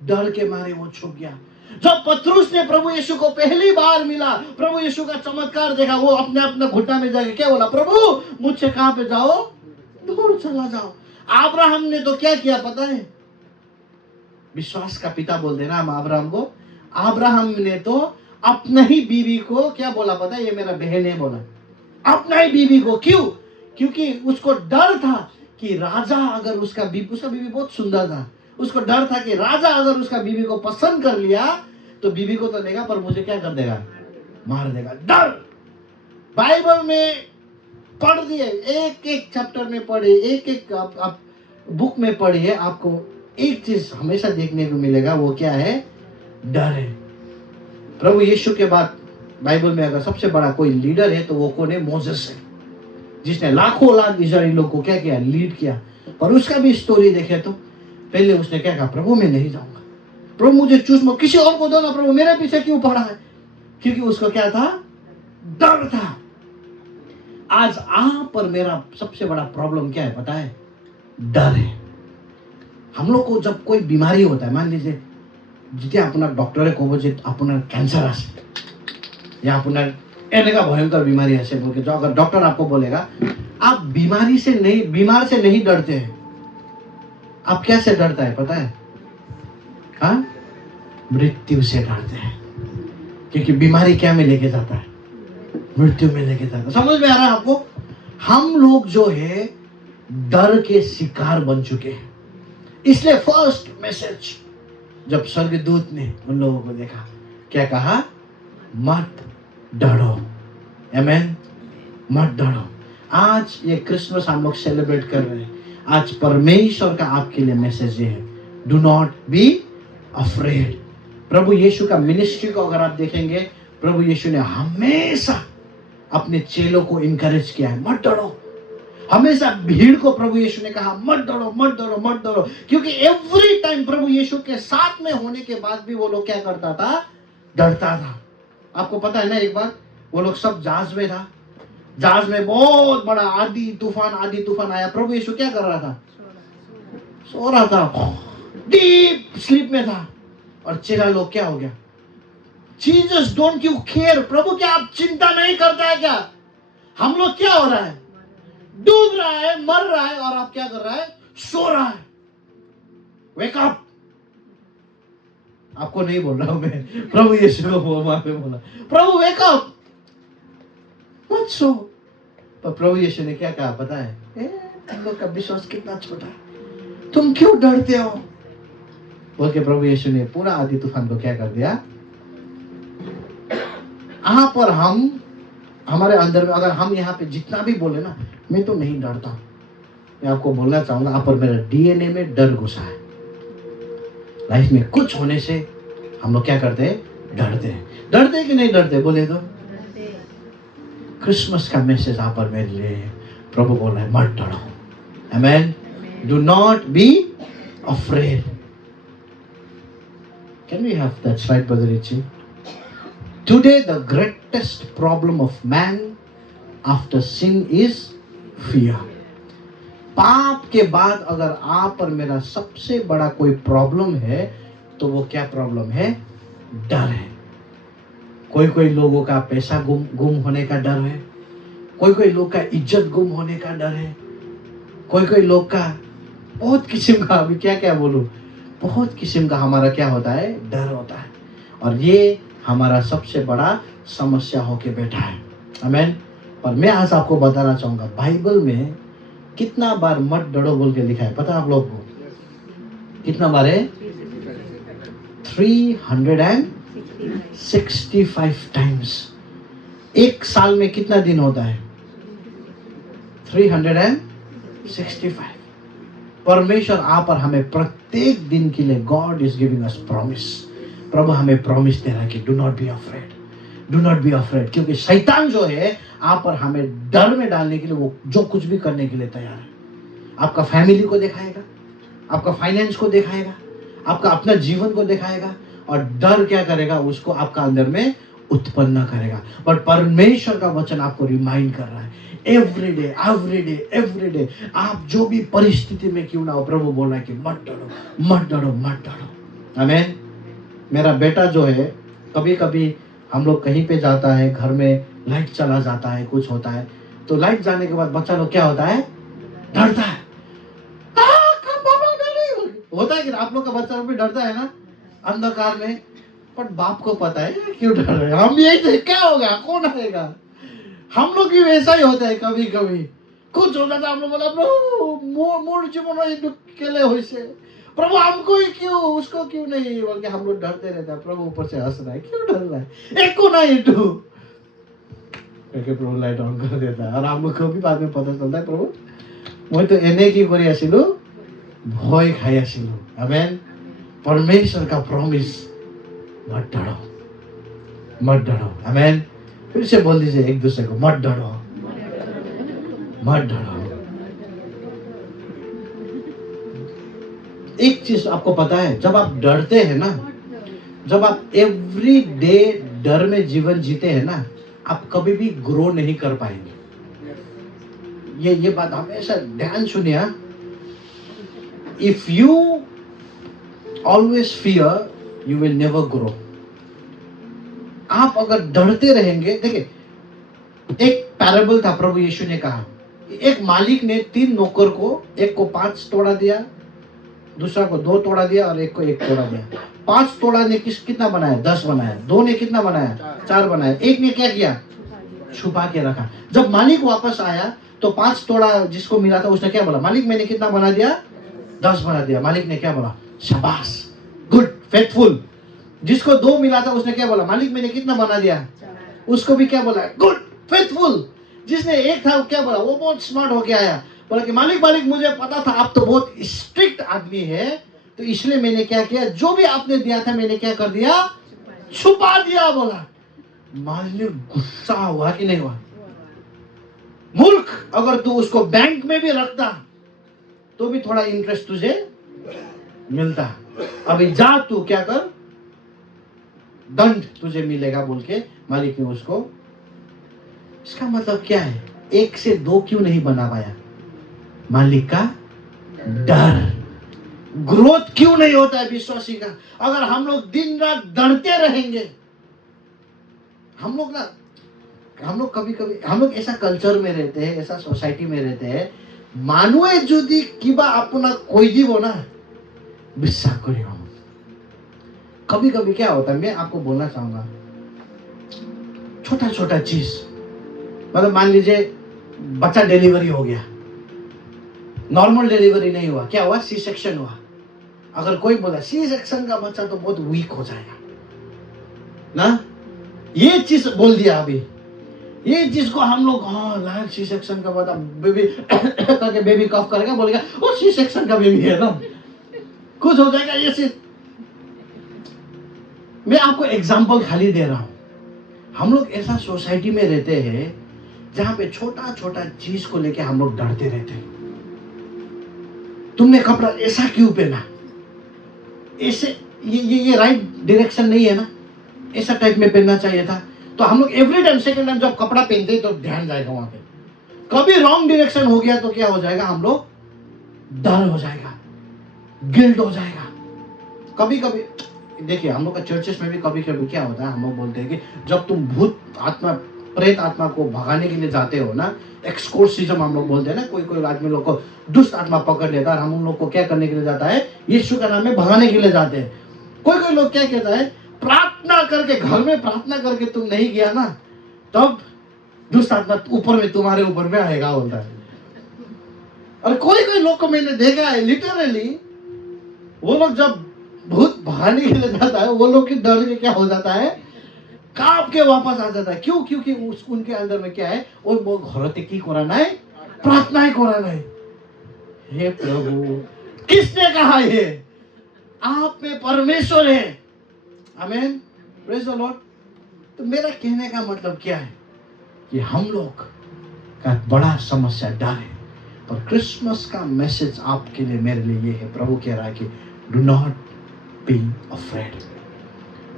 डर के मारे वो छुप गया। जब पतरुस ने प्रभु यीशु को पहली बार मिला, प्रभु यीशु का चमत्कार देखा, वो अपने अपने घुटना में जाके क्या बोला, प्रभु मुझसे कहां पे जाओ, दूर चला जाओ। अब्राहम ने तो क्या किया पता है, विश्वास का पिता बोल देना हम अब्राहम को। अब्राहम ने तो अपना ही बीवी को क्या बोला पता है, ये मेरा बहन है बोला, अपना ही बीवी को। क्यों? क्योंकि उसको डर था कि राजा अगर उसका बीवी बहुत सुंदर था, उसको डर था कि राजा अगर उसका बीवी को पसंद कर लिया तो बीवी को तो देगा पर मुझे क्या कर देगा, मार देगा। डर बाइबल में पढ़ दिए, एक एक चैप्टर में पढ़े, एक एक आप बुक में पढ़िए, आपको एक चीज हमेशा देखने को मिलेगा, वो क्या है, डर है। प्रभु यीशु के बाद बाइबल में अगर सबसे बड़ा कोई लीडर है तो वो कौन है, मोसेस है, जिसने लाखों लाख इजराइली लोग को क्या किया, लीड किया। पर उसका भी स्टोरी देखे तो पहले उसने क्या कहा, प्रभु मैं नहीं जाऊंगा, प्रभु मुझे चूज मत, किसी और को दो ना, प्रभु मेरे पीछे क्यों पड़ा है? क्योंकि उसको क्या था, डर था। आज आप पर मेरा सबसे बड़ा प्रॉब्लम क्या है पता है, डर है। हम लोग को जब कोई बीमारी होता है, मान लीजिए जितने अपना डॉक्टर को अपना कैंसर आसे या अपना एनेका भयंकर बीमारी ऐसे बोल के, जो अगर डॉक्टर आपको बोलेगा आप बीमार से नहीं डरते हैं, आप क्या से डरता है पता है, हाँ, मृत्यु से डरते हैं। क्योंकि बीमारी क्या में लेके जाता है, मृत्यु में लेके जाता है। समझ में आ रहा है आपको? हम लोग जो है डर के शिकार बन चुके हैं। इसलिए फर्स्ट मैसेज जब स्वर्गदूत ने उन लोगों को देखा, क्या कहा, मत डरो। आमेन, मत डरो। आज ये क्रिसमस हम लोग सेलिब्रेट कर रहे हैं। आज परमेश्वर का आपके लिए मैसेज ये है, डू नॉट बी अफ्रेड। प्रभु यीशु का मिनिस्ट्री को अगर आप देखेंगे, प्रभु यीशु ने हमेशा अपने चेलों को इनकरेज किया है, मत डरो। हमेशा भीड़ को प्रभु यीशु ने कहा, मत डरो मत डरो मत डरो। क्योंकि एवरी टाइम प्रभु यीशु के साथ में होने के बाद भी वो लोग क्या करता था, डरता था। आपको पता है ना, एक बार वो लोग सब जहाज में था, जहाज में बहुत बड़ा आंधी तूफान आया, प्रभु यीशु क्या कर रहा था, सो रहा था, डीप स्लीप में था। और चेला लोग क्या हो गया, जीसस डोंट यू केयर, प्रभु क्या आप चिंता नहीं करता है क्या, हम लोग क्या हो रहा है, डूब रहा है, मर रहा है, और आप क्या कर रहा है, सो रहा है, वेक अप। आपको नहीं बोल रहा हूं मैं, प्रभु यीशु को वहां पे बोला, प्रभु वेक अप, मत सो। पर प्रभु यीशु ने क्या कहा पता है, तुम लोग का विश्वास कितना छोटा है, तुम क्यों डरते हो बोल के प्रभु यीशु ने पूरा आंधी तूफान को क्या कर दिया। यहाँ पर हम हमारे अंदर में अगर हम यहाँ पे जितना भी बोले ना, मैं तो नहीं डरता, मैं आपको बोलना चाहूंगा, आप पर मेरा डीएनए में डर घुसा है। लाइफ में कुछ होने से हम लोग क्या करते हैं, डरते हैं कि नहीं डरते, बोले तो। क्रिसमस का मैसेज आप पर मेरे लिए प्रभु बोल रहा है, मत डरो। Amen, do not be afraid. Can we have that slide brother Richie? Today the greatest problem of man after sin is fear. पाप के बाद अगर आप और मेरा सबसे बड़ा कोई प्रॉब्लम है तो वो क्या प्रॉब्लम है, डर है। कोई लोगों का पैसा गुम होने का डर है, कोई लोग का इज्जत गुम होने का डर है, कोई लोग का बहुत किस्म का, अभी क्या बोलूं, बहुत किस्म का हमारा क्या होता है, डर होता है। और ये हमारा सबसे बड़ा समस्या होके बैठा है। आमेन। और मैं आज आपको बताना चाहूंगा, बाइबल में कितना बार मत डरो बोल के लिखा है पता है आप लोग को? कितना बार है? 365 टाइम्स। एक साल में कितना दिन होता है? 365। परमेश्वर आप और हमें प्रत्येक दिन के लिए, God is giving us promise. प्रभु हमें प्रॉमिस दे रहा है कि do not be afraid, do not be afraid. क्योंकि शैतान जो है आप और हमें डर में डालने के लिए वो जो कुछ भी करने के लिए तैयार है। आपका फैमिली को दिखाएगा, आपका फाइनेंस को दिखाएगा, आपका अपना जीवन को दिखाएगा, और डर क्या करेगा, उसको आपका अंदर में उत्पन्न करेगा। बट परमेश्वर का वचन आपको रिमाइंड कर रहा है every day every day every day, आप जो भी परिस्थिति में क्यों ना हो, प्रभु बोल रहा है कि मत डरो मत डरो मत डरो। आमीन। मेरा बेटा जो है, कभी कभी हम लोग कहीं पे जाता है, घर में लाइट चला जाता है, कुछ होता है, तो लाइट जाने के बाद बच्चा लोग क्या होता है, डरता है। पापा डरे होता है कि आप लोग का बच्चा भी डरता है ना अंधकार में, पर बाप को पता है क्यों डर रहे हैं। हम यही थे, क्या होगा, कौन आएगा। हम लोग भी वैसा ही होता है, कभी कभी कुछ हो जाता है, हम लोग बोला प्रभु मोर जीवन केले हो से, प्रभु हमको ही क्यों, उसको क्यों नहीं, बल्कि हम लोग डरते रहते हैं। प्रभु ऊपर से हंस रहा है, क्यों डर रहा है, एक को ना इटू करके प्रभु लाइट ऑन कर देता है, और हम लोग को भी बाद में पता चलता है प्रभु मैं तो एने की करी आसिलु, भय खाई आसिलु। आमेन। परमेश्वर का प्रॉमिस, मत डरो मत डरो। आमेन। फिर से बोल दीजिए एक दूसरे को, मत डरो मत डरो। एक चीज आपको पता है, जब आप डरते हैं ना, जब आप एवरी डे डर में जीवन जीते हैं ना, आप कभी भी ग्रो नहीं कर पाएंगे। ये बात हमेशा ध्यान सुनिए। If you always fear, you will never grow. आप अगर डरते रहेंगे, देखिए एक पैराबल था, प्रभु यीशु ने कहा, एक मालिक ने 3 नौकर को, एक को 5 तोड़ा दिया, दूसरा को 2 तोड़ा दिया, और एक को 1 तोड़ा दिया। 5 तोड़ा ने कितना बनाया, 10 बनाया। 2 ने कितना बनाया, 4 बनाया। एक ने क्या किया, छुपा के रखा। जब मालिक वापस आया तो 5 तोड़ा जिसको मिला था, उसने क्या बोला, मालिक मैंने कितना बना दिया, 10 बना दिया। मालिक ने क्या बोला, शाबाश, गुड, फेथफुल। जिसको 2 मिला था, उसने क्या बोला, मालिक मैंने कितना बना दिया, उसको भी क्या बोला, गुड, फेथफुल। जिसने 1 था, वो क्या बोला, वो बहुत स्मार्ट होके आया, बोला कि मालिक मुझे पता था आप तो बहुत स्ट्रिक्ट आदमी है, तो इसलिए मैंने क्या किया, जो भी आपने दिया था मैंने क्या कर दिया, छुपा दिया। बोला मालिक गुस्सा हुआ कि नहीं हुआ। मूर्ख, अगर तू उसको बैंक में भी रखता तो भी थोड़ा इंटरेस्ट तुझे मिलता। अभी जा, तू क्या कर, दंड तुझे मिलेगा बोल के मालिक ने उसको। इसका मतलब क्या है, 1 से 2 क्यों नहीं बना पाया, मालिक का डर। ग्रोथ क्यों नहीं होता है विश्वासी का, अगर हम लोग दिन रात डरते रहेंगे। हम लोग कभी कभी हम लोग ऐसा कल्चर में रहते हैं, ऐसा सोसाइटी में रहते हैं, मानुए जुदी किबा अपना कोई दीबो ना বিশ্বাস करी। हम कभी कभी क्या होता है, मैं आपको बोलना चाहूंगा, छोटा छोटा चीज, मतलब मान लीजिए बच्चा डिलीवरी हो गया, नॉर्मल डिलीवरी नहीं हुआ, क्या हुआ, सी सेक्शन हुआ। अगर कोई बोला सी सेक्शन का बच्चा तो बहुत वीक हो जाएगा ना, ये चीज बोल दिया। अभी ये चीज को हम लोग, हाँ लाइक सी सेक्शन का बता, बेबी करके बेबी कफ करेगा, बोलेगा वो सी सेक्शन का बेबी है ना, कुछ हो जाएगा। ये चीज मैं आपको एग्जांपल खाली दे रहा हूं। हम लोग ऐसा सोसाइटी में रहते हैं जहां पे छोटा छोटा चीज को लेके हम लोग डरते रहते हैं। तुमने कपड़ा ऐसा क्यों पहना, ऐसे ये राइट डायरेक्शन नहीं है ना, ऐसा टाइप में पहनना चाहिए था। तो हम लोग एवरी टाइम, सेकंड टाइम जब कपड़ा पहनते तो ध्यान जाएगा वहां पे। कभी रॉन्ग डायरेक्शन हो गया तो क्या हो जाएगा, हम लोग डर हो जाएगा, गिल्ट हो जाएगा। कभी कभी देखिए हम लोग का चर्चेस में भी कभी कभी क्या होता है, हम लोग बोलते हैं कि जब तुम भूत आत्मा प्रेत आत्मा को भगाने के लिए जाते हो ना, एक्सकोर्सिज्म हम लोग बोलते हैं ना, कोई कोई आदमी लोग को दुष्ट आत्मा पकड़ लेता है, हम उन लोग को क्या करने के लिए जाता है, यीशु का नाम में भगाने के लिए जाते हैं। कोई कोई लोग क्या कहता है, प्रार्थना करके, घर में प्रार्थना करके तुम नहीं गया ना, तब दुष्ट आत्मा ऊपर में तुम्हारे ऊपर में आएगा बोलता है। और कोई कोई लोग को मैंने देखा है लिटरली, वो लोग जब भूत भगाने के लिए जाता है, वो लोग की डर के क्या हो जाता है, कांप के वापस आ जाता है। क्यों, क्योंकि उनके अंदर में क्या है, वो घरते की कराना है, प्रार्थना ही कराना है। हे प्रभु, किसने कहा ये, आप में परमेश्वर है। आमीन, प्रेज द लॉर्ड। तो मेरा कहने का मतलब क्या है कि हम लोग का बड़ा समस्या डर है। पर क्रिसमस का मैसेज आपके लिए, मेरे लिए ये है, प्रभु कह रहा है कि do not be afraid,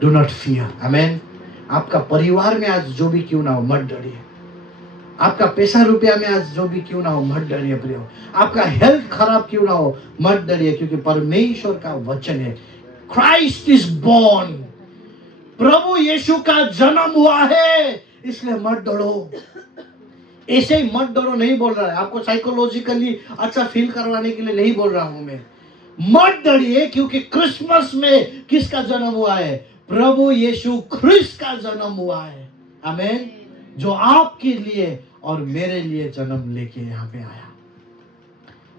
do not fear. Amen. आपका परिवार में आज जो भी क्यों ना हो, मत डरिए। आपका पैसा रुपया में आज जो भी क्यों ना हो, मत डरिए प्रियो। आपका हेल्थ खराब क्यों ना हो, मत डरिए, क्योंकि परमेश्वर का वचन है, क्राइस्ट इज बोर्न, प्रभु यीशु का जन्म हुआ है, इसलिए मत डरो। ऐसे ही मत डरो नहीं बोल रहा है, आपको साइकोलॉजिकली अच्छा फील करवाने के लिए नहीं बोल रहा हूं मैं। मत डरिए, क्योंकि क्रिसमस में किसका जन्म हुआ है? प्रभु यीशु ख्रिस्त का जन्म हुआ है। आमेन। जो आपके लिए और मेरे लिए जन्म लेके यहाँ पे आया,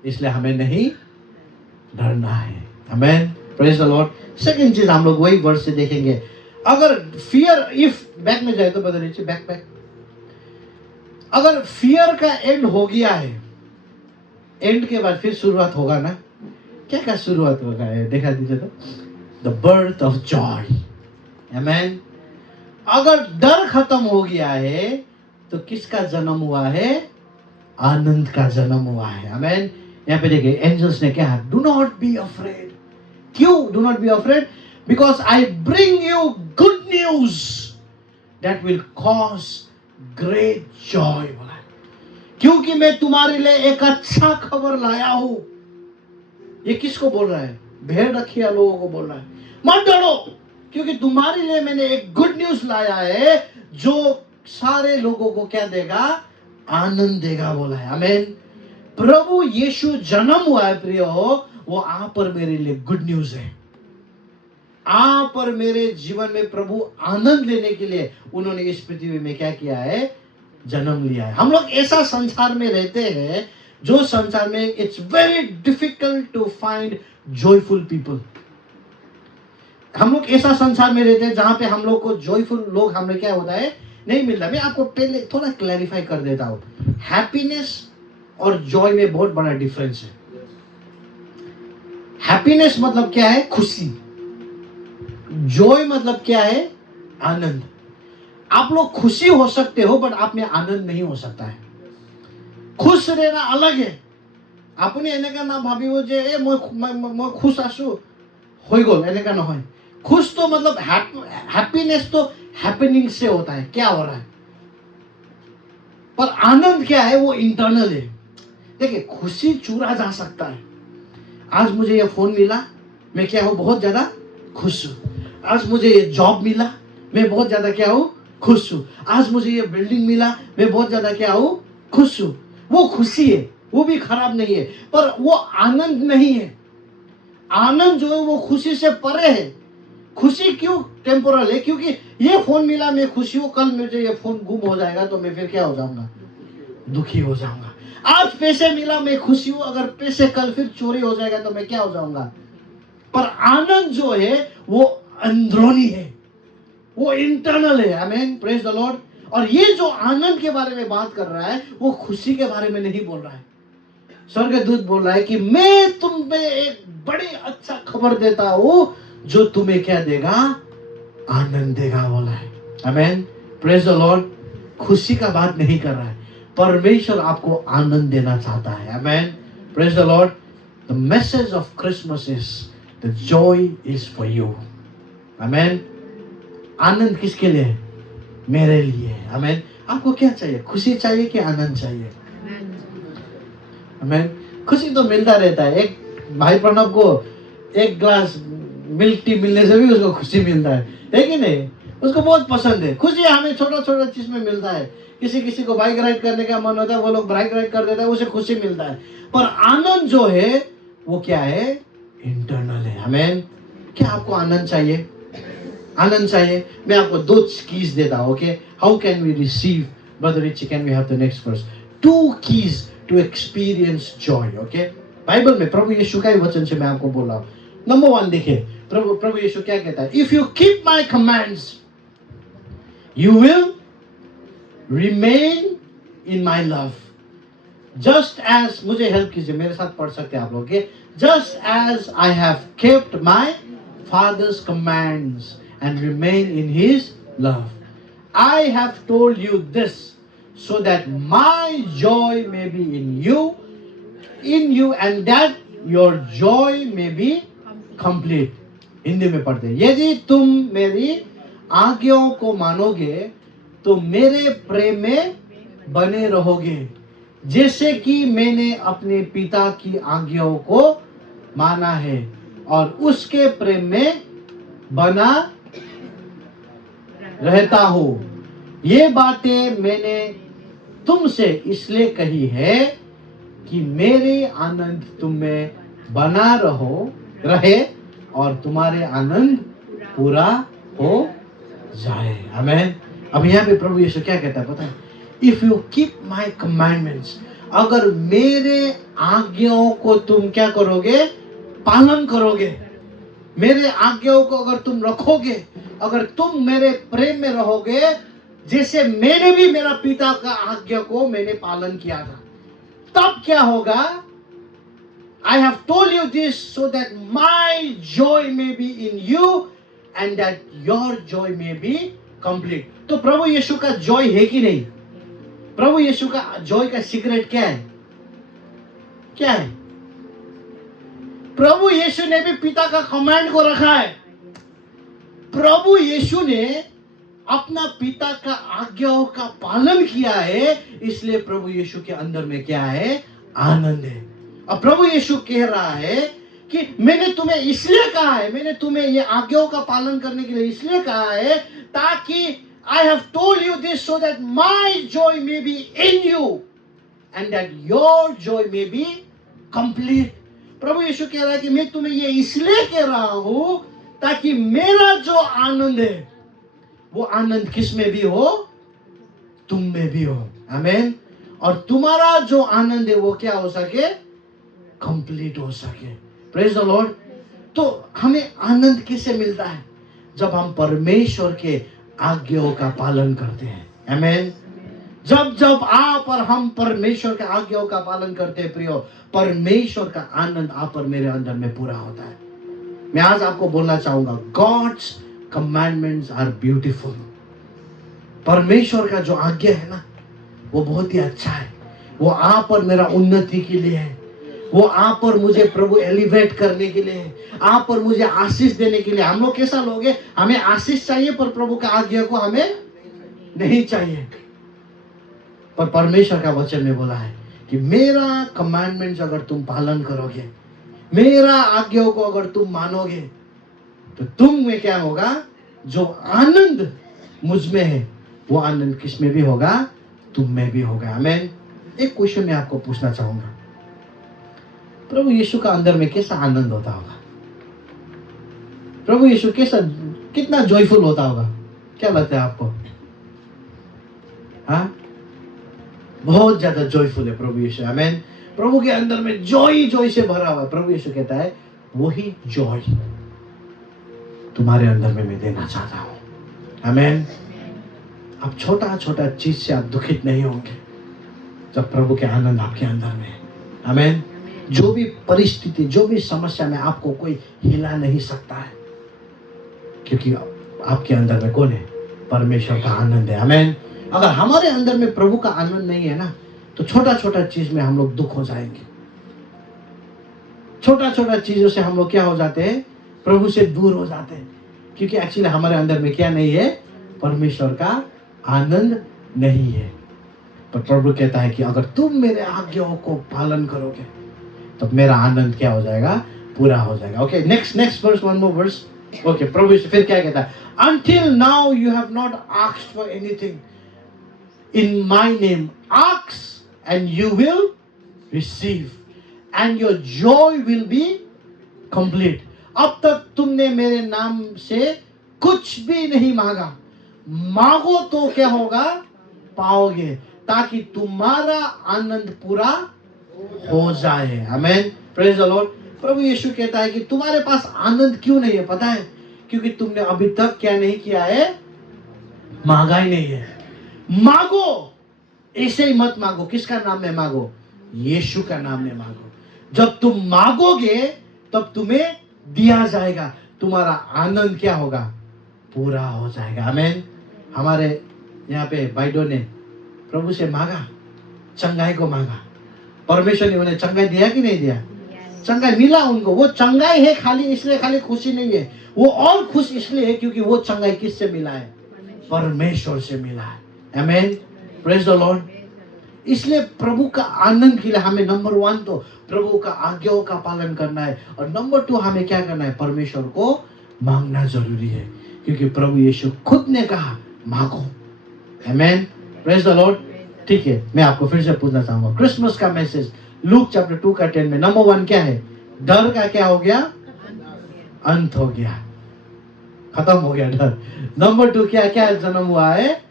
इसलिए हमें नहीं डरना है। Amen. Praise the Lord. Second चीज हम लोग वही वर्ड से देखेंगे। अगर फियर, इफ बैक में जाए तो बदल लीजिए, बैक। अगर फियर का एंड हो गया है, एंड के बाद फिर शुरुआत होगा ना? क्या शुरुआत होगा है? देखा दीजिए तो, द बर्थ ऑफ जॉय। आमेन। अगर डर खत्म हो गया है तो किसका जन्म हुआ है? आनंद का जन्म हुआ है। आमेन। यहाँ पे देखिए, एंजल्स ने क्या, डू नॉट बी अफ्रेड। क्यों do not be afraid? Because I bring you good news that will cause great Joy. बोला, क्योंकि मैं तुम्हारे लिए एक अच्छा खबर लाया हूं। ये किसको बोल रहा है? भेड़ रखिया लोगों को बोल रहा है, मत डरो, क्योंकि तुम्हारे लिए मैंने एक गुड न्यूज लाया है जो सारे लोगों को क्या देगा? आनंद देगा। बोला है। आमेन। प्रभु यीशु जन्म हुआ है प्रियो, वो आप और मेरे लिए गुड न्यूज है। आप और मेरे जीवन में प्रभु आनंद लेने के लिए उन्होंने इस पृथ्वी में क्या किया है? जन्म लिया है। हम लोग ऐसा संसार में रहते हैं जो संसार में it's very difficult to find joyful people. हम लोग ऐसा संसार में रहते हैं जहां पे हम लोग को जॉयफुल लोग हमें क्या होता है? नहीं मिलता। मैं आपको पहले थोड़ा क्लैरिफाई कर देता हूं। हैप्पीनेस और जॉय में बहुत बड़ा डिफरेंस है। हैप्पीनेस मतलब क्या है? खुशी। जॉय मतलब क्या है? आनंद। आप लोग खुशी हो सकते हो, बट आप में आनंद नहीं हो सकता है। खुश रहना अलग है। आपने এনেকা না ভাবিব যে এ মই खुश आसु हो गल, এনেका নহয়। खुश तो मतलब हैप्पीनेस तो हैपनिंग से होता है, क्या हो रहा है। पर आनंद क्या है? वो इंटरनल है। देखिए, खुशी चुरा जा सकता है। आज मुझे ये फोन मिला, मैं क्या हूं? बहुत ज्यादा खुश हूं। आज मुझे ये जॉब मिला, मैं बहुत ज्यादा क्या हूं? खुश हूं। आज मुझे ये बिल्डिंग मिला, मैं बहुत ज्यादा क्या हूं? खुश हूं। वो खुशी है, वो भी खराब नहीं है, पर वो आनंद नहीं है। आनंद जो है वो खुशी से परे है। खुशी क्यों टेम्पोरल है? क्योंकि ये फोन मिला, मैं खुशी हूं, कल मुझे ये फोन गुम हो जाएगा तो मैं फिर क्या हो जाऊंगा? दुखी हो जाऊंगा। आज पैसे मिला, मैं खुशी हूं, अगर पैसे कल फिर चोरी हो जाएगा तो मैं क्या हो जाऊंगा? पर आनंद जो है वो अंदरूनी है, वो इंटरनल है। आमेन। Praise the Lord. और ये जो आनंद के बारे में बात कर रहा है, वो खुशी के बारे में नहीं बोल रहा है। स्वर्गदूत बोल रहा है कि मैं तुम्हें एक बड़ी अच्छा खबर देता हूं जो तुम्हें क्या देगा? आनंद देगा। बोला है। आमेन। Praise the Lord. खुशी का बात नहीं कर रहा है, परमेश्वर आपको आनंद देना चाहता है। Amen. Praise the Lord. The message of Christmas is the joy is for you. Amen. आनंद किसके लिए है? मेरे लिए है। आमेन। आपको क्या चाहिए? खुशी चाहिए कि आनंद चाहिए? आमेन। खुशी तो मिलता रहता है। एक भाई प्रणव को एक ग्लास मिल्क टी मिलने से भी उसको खुशी मिलता है कि नहीं? उसको बहुत पसंद है। खुशी हमें छोटा छोटा चीज में मिलता है। किसी को बाइक राइड करने का मन होता है, वो लोग बाइक राइड कर देता है, उसे खुशी मिलता है। पर आनंद जो है वो क्या है? इंटरनल है। आमेन। क्या आपको आनंद चाहिए? आनंद चाहिए? मैं आपको 2 कीज देता हूं। Okay, how can we receive? Brother Richie, can we have the next verse? 2 keys to experience joy. Okay, Bible में प्रभु यीशु का ही वचन से मैं आपको बोल रहा हूं। नंबर 1 देखिए, प्रभु यीशु क्या कहता है? If you keep my commands you will remain in my love, just as, मुझे हेल्प कीजिए, मेरे साथ पढ़ सकते हैं आप लोग। Just as I have kept my father's commands and remain in his love. I have told you this so that my joy may be in you in you and that your joy may be complete. Hindi में पढ़ते हैं, यदि तुम मेरी आज्ञाओं को मानोगे तो मेरे प्रेम में बने रहोगे, जैसे कि मैंने अपने पिता की आज्ञाओं को माना है और उसके प्रेम में बना रहता हूं। ये बातें मैंने तुमसे इसलिए कही है कि मेरे आनंद तुम में बना रहे और तुम्हारे आनंद पूरा हो जाए। आमेन। अब यहाँ पे प्रभु यीशु क्या कहता है पता है? If you keep my commandments, अगर मेरे आज्ञाओं को तुम क्या करोगे? पालन करोगे। मेरे आज्ञाओं को अगर तुम रखोगे, अगर तुम मेरे प्रेम में रहोगे, जैसे मैंने भी मेरा पिता का आज्ञा को मैंने पालन किया था, तब क्या होगा? I have told you this so that my joy may be in you and that your joy may be complete. तो प्रभु यीशु का जॉय है कि नहीं? प्रभु यीशु का जॉय का सीक्रेट क्या है? क्या है? प्रभु यीशु ने भी पिता का कमांड को रखा है। प्रभु यीशु ने अपना पिता का आज्ञाओं का पालन किया है, इसलिए प्रभु यीशु के अंदर में क्या है? आनंद है। अब प्रभु यीशु कह रहा है कि मैंने तुम्हें इसलिए कहा है, मैंने तुम्हें ये आज्ञाओं का पालन करने के लिए इसलिए कहा है, ताकि I have told you this so that my joy may be in you and that your joy may be complete. प्रभु यीशु कह रहा है कि मैं तुम्हें ये इसलिए कह रहा हूं ताकि मेरा जो आनंद है वो आनंद किस में भी हो? तुम में भी हो। आमीन। और तुम्हारा जो आनंद है वो क्या हो सके? कंप्लीट हो सके। Praise the Lord. तो हमें आनंद किससे मिलता है? जब हम परमेश्वर के आज्ञाओं का पालन करते हैं। आमीन। जब आप और हम परमेश्वर के आज्ञाओं का पालन करते हैं प्रियो, परमेश्वर का आनंद आप और मेरे अंदर में पूरा होता है। मैं आज आपको बोलना चाहूंगा, गॉड्स कमांडमेंट्स आर ब्यूटीफुल। परमेश्वर का जो आज्ञा है ना, वो बहुत ही अच्छा है। वो आप और मेरा उन्नति के लिए है। वो आप और मुझे प्रभु एलिवेट करने के लिए है, आप और मुझे आशीष देने के लिए। हम लोग कैसा लोग हैं? हमें आशीष चाहिए पर प्रभु का आज्ञा को हमें नहीं चाहिए। पर परमेश्वर का वचन में बोला है कि मेरा कमांडमेंट्स अगर तुम पालन करोगे, मेरा आज्ञाओं को अगर तुम मानोगे, तो तुम में क्या होगा? जो आनंद मुझ में है वो आनंद किस में भी होगा? तुम में भी होगा। आमीन। एक क्वेश्चन मैं आपको पूछना चाहूंगा, प्रभु यीशु का अंदर में कैसा आनंद होता होगा? प्रभु यीशु कैसा, कितना जॉयफुल होता होगा? क्या लगता है आपको? हाँ, बहुत ज्यादा जॉयफुल है प्रभु यीशु। आमीन। प्रभु के अंदर में जॉय से भरा हुआ है। प्रभु यीशु कहता है वही जॉय तुम्हारे अंदर में मैं देना चाहता हूं। आमीन। अब छोटा छोटा चीज से आप दुखित नहीं होंगे जब प्रभु के आनंद आपके अंदर में है। आमीन। जो भी परिस्थिति, जो भी समस्या में आपको कोई हिला नहीं सकता है, क्योंकि आपके अंदर में कौन है? परमेश्वर का आनंद है। आमीन। अगर हमारे अंदर में प्रभु का आनंद नहीं है ना, तो छोटा छोटा चीज में हम लोग दुख हो जाएंगे। छोटा छोटा चीजों से हम लोग क्या हो जाते हैं? प्रभु से दूर हो जाते हैं, क्योंकि एक्चुअली हमारे अंदर में क्या नहीं है? परमेश्वर का आनंद नहीं है। पर प्रभु कहता है कि अगर तुम मेरे आज्ञाओं को पालन करोगे तब मेरा आनंद क्या हो जाएगा? पूरा हो जाएगा। Okay, next verse, one more verse. Okay, प्रभु फिर क्या कहता है? Until now you have not asked for anything in my name. Ask and you will receive and your joy will be complete. अब तक तुमने मेरे नाम से कुछ भी नहीं मांगा, मांगो तो क्या होगा? पाओगे, ताकि तुम्हारा आनंद पूरा हो जाए। आमीन। Praise the lord. प्रभु यीशु कहता है कि तुम्हारे पास आनंद क्यों नहीं है पता है? क्योंकि तुमने अभी तक क्या नहीं किया है? मांगा ही नहीं है। मांगो, ऐसे ही मत मांगो। किसका नाम में मांगो? यीशु का नाम में मांगो। जब तुम मांगोगे तब तुम्हें दिया जाएगा, तुम्हारा आनंद क्या होगा? पूरा हो जाएगा। आमीन। हमारे यहाँ पे भाइयों ने प्रभु से मांगा, चंगाई को मांगा, परमेश्वर ने उन्हें चंगाई दिया कि नहीं दिया? चंगाई मिला उनको। वो चंगाई है खाली इसलिए खाली खुशी नहीं है, वो और खुश इसलिए है क्योंकि वो चंगाई किससे मिला है? परमेश्वर से मिला है। Amen, praise the Lord. इसलिए प्रभु का आनंद के लिए हमें नंबर 1 तो प्रभु का आज्ञाओं का पालन करना है, और नंबर 2 हमें क्या करना है? परमेश्वर को मांगना जरूरी है, क्योंकि प्रभु यीशु खुद ने कहा मांगो। आमेन, प्रेज द लॉर्ड। ठीक है, मैं आपको फिर से पूछना चाहूंगा, क्रिसमस का मैसेज लूक चैप्टर 2 का 10 में नंबर 1 क्या है? डर का क्या हो गया? अंत हो गया, खत्म हो गया डर। नंबर 2 क्या क्या जन्म हुआ है?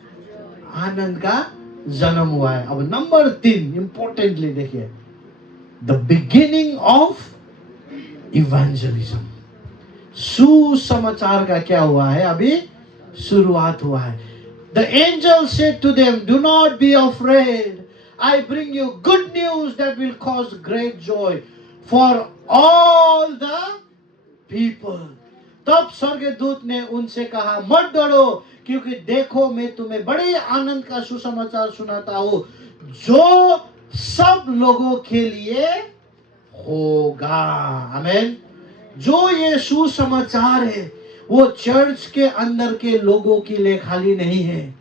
आनंद का जन्म हुआ है। अब नंबर 3 इंपॉर्टेंटली देखिए, द बिगिनिंग ऑफ इवेंजलिज्म। सुसमाचार का क्या हुआ है? अभी शुरुआत हुआ है। The angel said to them, do not be afraid, I bring you good news that will cause great joy for all the people. तब स्वर्गदूत ने उनसे कहा, मत डरो, क्योंकि देखो मैं तुम्हें बड़े आनंद का सुसमाचार सुनाता हूँ, जो सब लोगों के लिए होगा। आमीन। जो ये सुसमाचार है वो चर्च के अंदर के लोगों के लिए खाली नहीं है।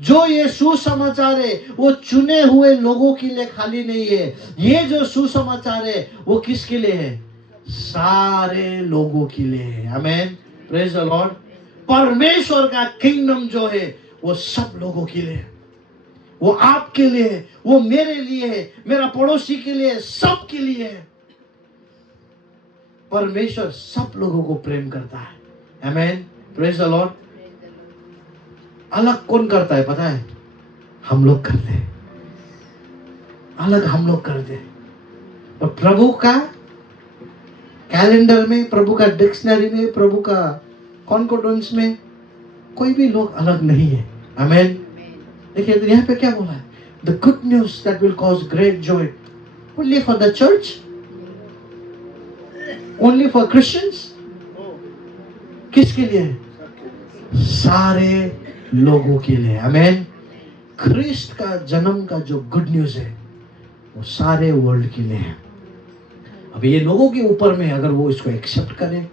जो ये सुसमाचार है वो चुने हुए लोगों के लिए खाली नहीं है। ये जो सुसमाचार है वो किसके लिए है? सारे लोगों के लिए है। आमीन, प्रेज द लॉर्ड। परमेश्वर का किंगडम जो है वो सब लोगों के लिए है। वो आपके लिए है, वो मेरे लिए है, मेरा पड़ोसी के लिए, सब के लिए है। परमेश्वर सब लोगों को प्रेम करता है। आमीन, प्रेज द लॉर्ड। अलग कौन करता है पता है? हम लोग करते हैं, अलग हम लोग करते हैं। और प्रभु का कैलेंडर में, प्रभु का डिक्शनरी में, प्रभु का कॉन्कॉर्डेंस में कोई भी लोग अलग नहीं है। आमीन। देखिए तो यहाँ पे क्या बोला है? The good news that will cause great Joy only for the church, only for Christians. किसके लिए है? सारे लोगों के लिए। आमीन। ख्रिस्ट का जन्म का जो गुड न्यूज है वो सारे वर्ल्ड के लिए है। अब ये लोगों के ऊपर में, अगर वो इसको एक्सेप्ट करें,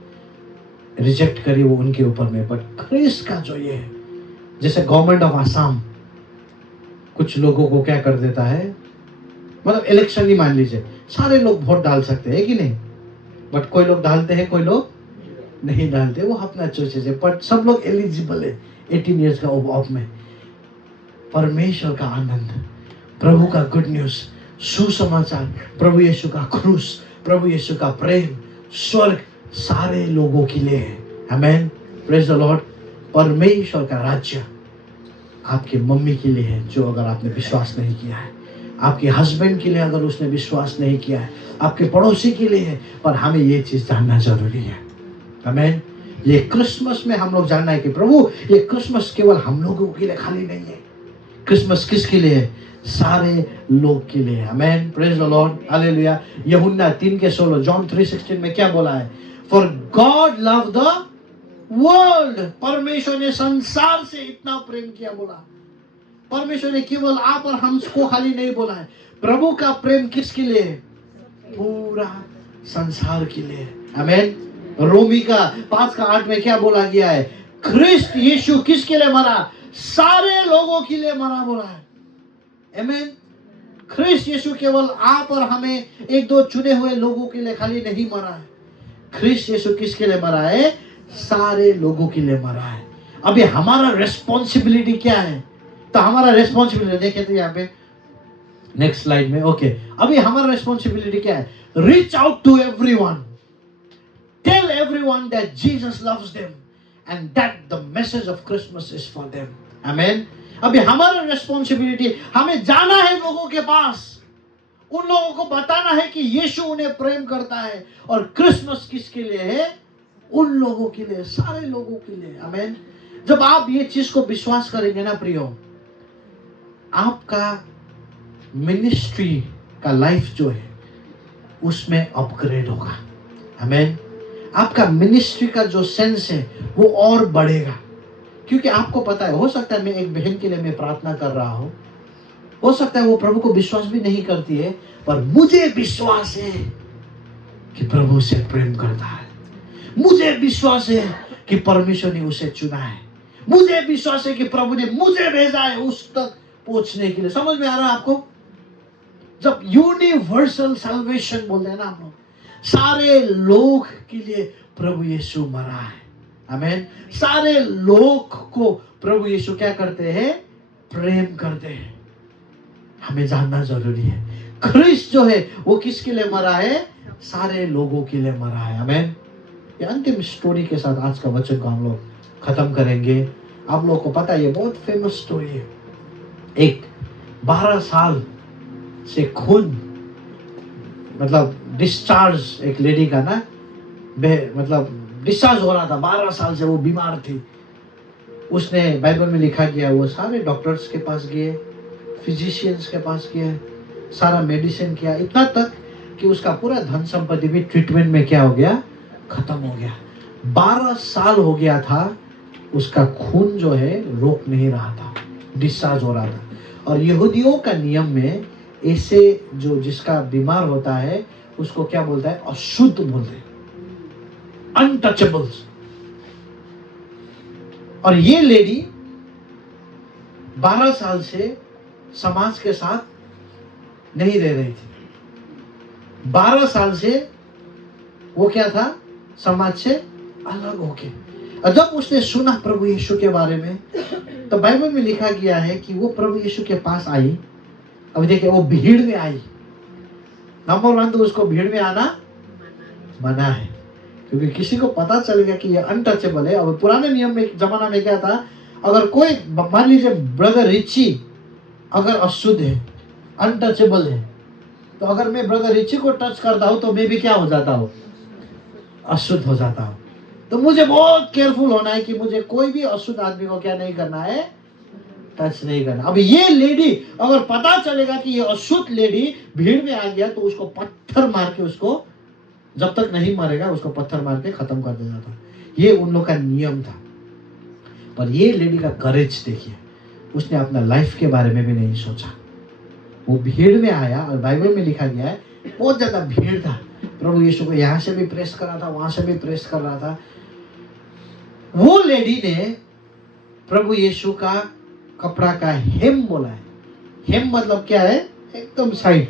रिजेक्ट करे, वो उनके ऊपर में। बट ख्रिस्ट का जो ये है, जैसे गवर्नमेंट ऑफ आसाम कुछ लोगों को क्या कर देता है, मतलब इलेक्शन ही मान लीजिए, सारे लोग वोट डाल सकते हैं कि नहीं? बट कोई लोग डालते हैं, कोई लोग नहीं डालते, वो अपना चॉइस है। बट सब लोग एलिजिबल है 18 इयर्स का ऑफ में। परमेश्वर का आनंद, प्रभु का गुड न्यूज, सुसमाचार, प्रभु यीशु का क्रूस, प्रभु यीशु का प्रेम, स्वर्ग सारे लोगों के लिए है। आमीन, प्रेज द लॉर्ड। परमेश्वर का राज्य आपके मम्मी के लिए है, जो अगर आपने विश्वास नहीं किया है, आपके हस्बैंड के लिए अगर उसने विश्वास नहीं किया है, आपके पड़ोसी के लिए है। पर हमें ये चीज जानना जरूरी है। आमीन। ये क्रिसमस में हम लोग जानना है कि प्रभु ये क्रिसमस केवल हम लोगों के लिए खाली नहीं है। क्रिसमस किसके लिए है? सारे लोग के लिए। आमीन, प्रेज द लॉर्ड, हालेलुया। यूहन्ना 3:16, जॉन 3:16 में क्या बोला है? For God love the world. परमेश्वर ने संसार से इतना प्रेम किया, बोला। परमेश्वर ने केवल आप और हमको खाली नहीं बोला है। प्रभु का प्रेम किसके लिए है? पूरा संसार के लिए। आमीन। रोमी का 5:8 में क्या बोला गया है? ख्रिस्त यीशु किसके लिए मरा? सारे लोगों के लिए मरा, बोला है। आमीन। ख्रिस्त यीशु केवल आप और हमें, एक दो चुने हुए लोगों के लिए खाली नहीं मरा है। ख्रिस्त यीशु किसके लिए मरा है? सारे लोगों के लिए मरा है। अभी हमारा रेस्पॉन्सिबिलिटी क्या है? तो हमारा रेस्पॉन्सिबिलिटी देखिए तो यहाँ पे नेक्स्ट स्लाइड में। ओके, अभी हमारा रेस्पॉन्सिबिलिटी क्या है? Reach out to everyone, tell everyone that Jesus loves them and that the message of Christmas is for them. आमीन। अभी हमारा रेस्पॉन्सिबिलिटी, हमें जाना है लोगों के पास, उन लोगों को बताना है कि यीशु उन्हें प्रेम करता है। और क्रिसमस किसके लिए है? उन लोगों के लिए, सारे लोगों के लिए। आमीन। जब आप ये चीज को विश्वास करेंगे ना प्रियो, आपका मिनिस्ट्री का लाइफ जो है उसमें अपग्रेड होगा। आमीन। आपका मिनिस्ट्री का जो सेंस है वो और बढ़ेगा, क्योंकि आपको पता है, हो सकता है मैं एक बहन के लिए मैं प्रार्थना कर रहा हूँ, हो सकता है वो प्रभु को विश्वास भी नहीं करती है, पर मुझे विश्वास है कि प्रभु उसे प्रेम करता है। मुझे विश्वास है कि परमेश्वर ने उसे चुना है। मुझे विश्वास है कि प्रभु ने मुझे भेजा है उस तक पहुंचने के लिए। समझ में आ रहा है आपको? जब यूनिवर्सल सल्वेशन बोलते हैं ना हम लोग, सारे लोग के लिए प्रभु यीशु मरा है। आमीन। सारे लोग को प्रभु यीशु क्या करते हैं? प्रेम करते हैं। हमें जानना जरूरी है, ख्रिस्त जो है वो किसके लिए मरा है? सारे लोगों के लिए मरा है। आमीन। ये अंतिम स्टोरी के साथ आज का वचन को हम लोग खत्म करेंगे। आप लोगों को पता है ये बहुत फेमस स्टोरी है। एक 12 साल से खून मतलब डिस्चार्ज, एक लेडी का ना मतलब डिस्चार्ज हो रहा था। 12 साल से वो बीमार थी। उसने बाइबल में लिखा गया वो सारे डॉक्टर्स के पास गए, फिजिशियंस के पास गए, सारा मेडिसिन किया, इतना तक कि उसका पूरा धन संपत्ति भी ट्रीटमेंट में क्या हो गया? खत्म हो गया। 12 साल हो गया था, उसका खून जो है रोक नहीं रहा था, डिस्चार्ज हो रहा था। और यहूदियों का नियम में ऐसे जो जिसका बीमार होता है उसको क्या बोलता है? अशुद्ध बोलते हैं, अनटचेबल्स। और ये लेडी 12 साल से समाज के साथ नहीं रह रही थी। 12 साल से वो क्या था? समाज से अलग होके। और जब उसने सुना प्रभु यीशु के बारे में, तो बाइबल में लिखा गया है कि वो प्रभु यीशु के पास आई। अब देखिए, वो भीड़ में आई। नंबर 1 तो उसको भीड़ में आना मना है, क्योंकि किसी को पता चलेगा कि ये अनटचेबल है। अब पुराने नियम में जमाना में क्या था? अगर कोई मान लीजिए ब्रदर रिची अगर अशुद्ध है, अनटचेबल है, तो अगर मैं ब्रदर रिची को टच करता हूं तो मैं भी क्या हो जाता हूं? अशुद्ध हो जाता हूं। तो मुझे बहुत केयरफुल होना है कि मुझे कोई भी अशुद्ध आदमी को क्या नहीं करना है? टच नहीं करना। अब ये लेडी अगर पता चलेगा कि ये अशुद्ध लेडी भीड़ में आ गया तो उसको पत्थर मार के, उसको जब तक नहीं मरेगा उसको पत्थर मार के खत्म कर देना था। ये उन लोग का नियम था। पर ये लेडी का करेज देखिए, उसने अपना लाइफ के बारे में भी नहीं सोचा। वो भीड़ में आया और बाइबल में लिखा गया है बहुत ज्यादा भीड़ था। प्रभु यीशु को यहाँ से भी प्रेस कर रहा था, वहां से भी प्रेस कर रहा था। वो लेडी ने प्रभु यीशु का कपड़ा का हेम बोला है। हेम मतलब क्या है? एकदम साइड,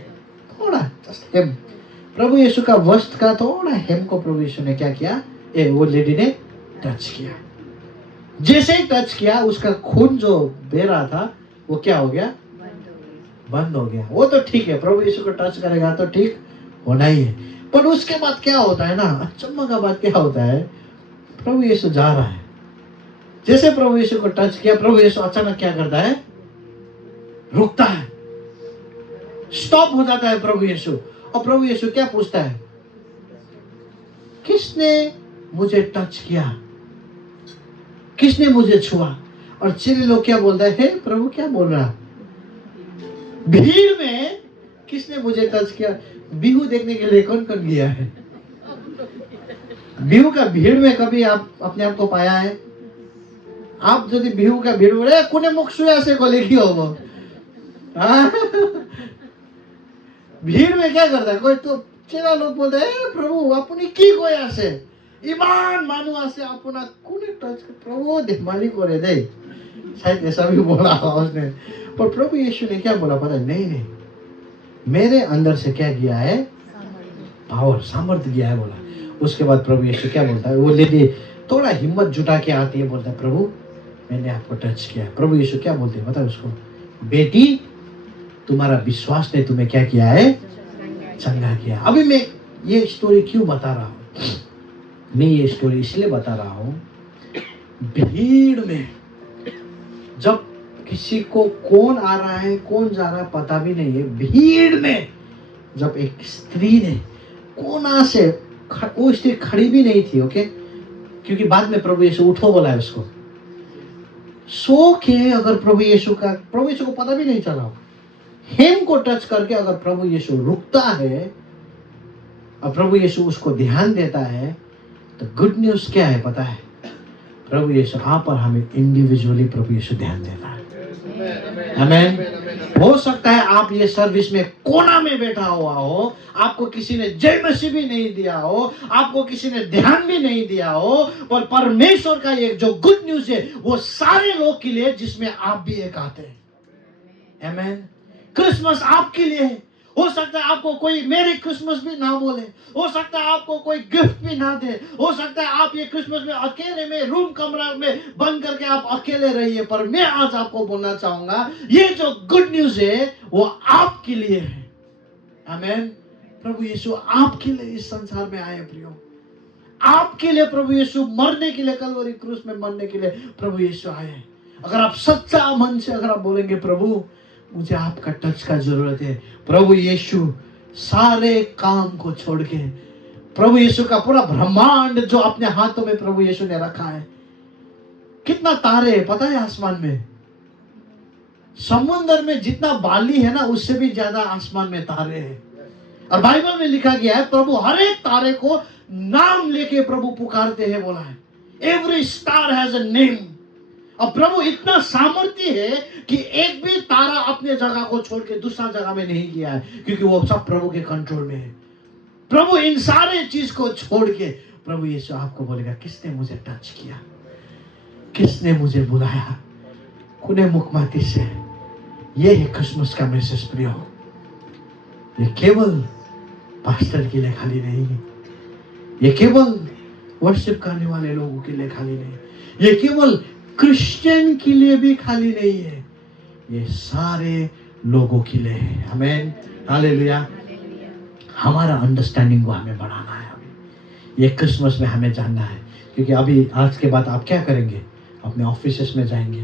थोड़ा जस्ट हेम। प्रभु यीशु का वस्त्र का थोड़ा हेम को प्रभु यीशु ने क्या किया? वो लेडी ने टच किया। जैसे ही टच किया, उसका खून जो बह रहा था वो क्या हो गया? बंद हो गया। वो तो ठीक है, प्रभु यीशु को टच करेगा तो ठीक होना ही है। पर उसके बाद क्या होता है ना, अचंभा का बात क्या होता है? प्रभु यीशु जा रहा है, जैसे प्रभु यीशु को टच किया, प्रभु यीशु अचानक क्या करता है? रुकता है, स्टॉप हो जाता है प्रभु यीशु। और प्रभु यीशु क्या पूछता है? किसने मुझे टच किया? किसने मुझे छुआ? और चेले लोग क्या बोलता है? प्रभु क्या बोल रहा? भीड़ में किसने मुझे टच किया? बिहू देखने के लिए कौन कौन गया है? बिहू का भीड़ में कभी आप अपने आप को पाया है? आप यदि बिहू का भीड़ में कोने मुख सुया से को लेगी हो, भीड़ में क्या करता है? कोई तो चेला लोग बोलते हैं प्रभु अपनी की कोई आसे ईमान मानु आसे अपना कोने टच प्रभु देमाली करे दे, शायद ऐसा भी बोला उसने। पर प्रभु यीशु ने क्या बोला पता है? नहीं, मेरे अंदर से क्या गया है? पावर, सामर्थ्य गया है बोला। उसके बाद प्रभु यीशु क्या बोलता है? वो लेडी थोड़ा हिम्मत जुटा के आती है, बोलता है प्रभु मैंने आपको टच किया। प्रभु यीशु क्या बोलते हैं? बताओ उसको, बेटी तुम्हारा विश्वास ने तुम्हें क्या किया है? चंगा किया। अभी मैं ये स्टोरी क्यों बता रहा हूं? मैं ये स्टोरी इसलिए बता रहा हूं, भीड़ में जब किसी को कौन आ रहा है कौन जा रहा है पता भी नहीं है, भीड़ में जब एक स्त्री ने कोना से, वो स्त्री खड़ी भी नहीं थी, ओके, क्योंकि बाद में प्रभु यीशु उठो बोला है उसको, सो के अगर प्रभु यीशु को पता भी नहीं चला, हेम को टच करके अगर प्रभु यीशु रुकता है और प्रभु यीशु उसको ध्यान देता है, तो गुड न्यूज क्या है पता है? प्रभु यीशु आप और हमें इंडिविजुअली प्रभु यीशु ध्यान देता है। आमीन। हो सकता है आप ये सर्विस में कोना में बैठा हुआ हो, आपको किसी ने जय मसीह भी नहीं दिया हो, आपको किसी ने ध्यान भी नहीं दिया हो, पर परमेश्वर का एक जो गुड न्यूज है वो सारे लोग के लिए जिसमें आप भी एक आते हैं। आमेन। क्रिसमस आपके लिए है। हो सकता है आपको कोई मेरी क्रिसमस भी ना बोले, हो सकता है आपको कोई गिफ्ट भी ना दे, हो सकता है आप ये क्रिसमस में अकेले में रूम कमरा में बंद करके आप अकेले रहिए, पर मैं आज आपको बोलना चाहूंगा ये जो गुड न्यूज है वो आपके लिए है। आमेन। प्रभु यीशु आपके लिए इस संसार में आए प्रियो, आपके लिए प्रभु यीशु मरने के लिए, कलवरी क्रूस में मरने के लिए प्रभु यीशु आए। अगर आप सच्चा मन से अगर आप बोलेंगे प्रभु मुझे आपका टच का जरूरत है, प्रभु यीशु सारे काम को छोड़ के, प्रभु यीशु का पूरा ब्रह्मांड जो अपने हाथों में प्रभु यीशु ने रखा है, कितना तारे है पता है आसमान में, समुद्र में जितना बाली है ना उससे भी ज्यादा आसमान में तारे हैं। और बाइबल में लिखा गया है प्रभु हर एक तारे को नाम लेके प्रभु पुकारते हैं, बोला है every star has a name. और प्रभु इतना सामर्थ्य है कि एक भी तारा अपने जगह को छोड़ के दूसरा जगह में नहीं गया है, क्योंकि वो सब प्रभु के कंट्रोल में है। प्रभु इन सारे चीज को छोड़ के प्रभु यीशु आपको बोलेगा किसने मुझे टच किया, किसने मुझे बुलाया, कुने मुखमाती से। ये है क्रिसमस का मैसेज प्रियो। ये केवल पास्टर के लिए खाली नहीं है, ये केवल वर्शिप करने वाले लोगों के लिए खाली नहीं, ये केवल क्रिश्चियन के लिए भी खाली नहीं है, ये सारे लोगों के लिए है। आमेन। हालेलुया। हमारा अंडरस्टैंडिंग को हमें बढ़ाना है। अभी ये क्रिसमस में हमें जानना है, क्योंकि अभी आज के बाद आप क्या करेंगे, अपने ऑफिस में जाएंगे,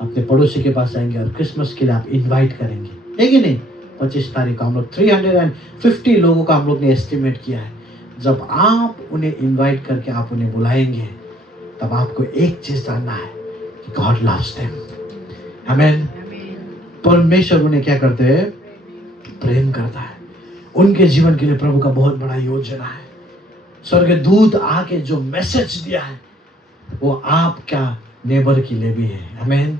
अपने पड़ोसी के पास जाएंगे और क्रिसमस के लिए आप इनवाइट करेंगे, है कि नहीं। 25 तारीख को हम लोग 350 लोगों का हम लोग ने एस्टिमेट किया है। जब आप उन्हें इनवाइट करके आप उन्हें बुलाएंगे, तब आपको एक चीज जानना है कि गॉड लव्स देम। आमेन। परमेश्वर उन्हें क्या करते हैं, प्रेम करता है। उनके जीवन के लिए प्रभु का बहुत बड़ा योजना है। स्वर्गदूत आके जो मैसेज दिया है वो आपका नेबर के लिए भी है। आमेन।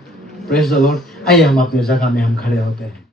Praise the lord. आइए हम अपनी जगह में हम खड़े होते हैं।